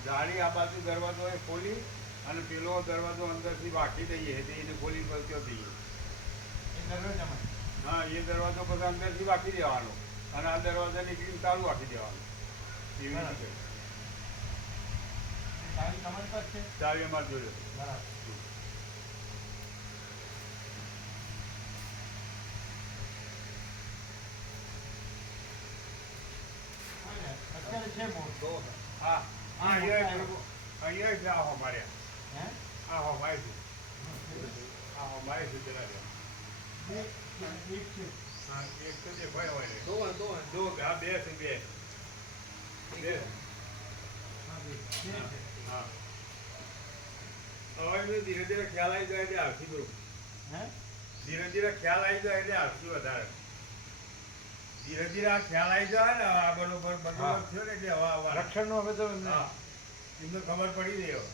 જાળી આ બાજુ દરવાજો એ ખોલી અને પેલો દરવાજો અંદરથી વાંકી દઈએ એટલે એને ખોલી પર ત્યાં દઈએ એ દરવાજામાં હા એ દરવાજો પછી અંદરથી વાંકી દેવાનો અને આ દરવાજા નીકળીને તાળું વાંકી દેવાનું એવી રીતે તારી તમારી પાસે છે ચાવી અમારે જોયો બરાબર અત્યારે છે મોર હા હા અહીંયા જ આ અમારે હે આ અમારે છે આ અમારે છે પેલા એક છે હા એક તો જે ભાઈ હોય ને દો હા બે છે બે બે હા હવે ધીરે ધીરે ખ્યાલ આવી જાય એટલે આવશે બરોબર હે ધીરે ધીરે ખ્યાલ આવી જાય એટલે આવશે વધારે ધીરે ધીરે આ ખ્યાલ આવી જાય ને આ બરોબર હા. બરોબર થયો ને એટલે હવા રક્ષણનો હવે તો એમને હા એમને ખબર પડી ગઈ હવે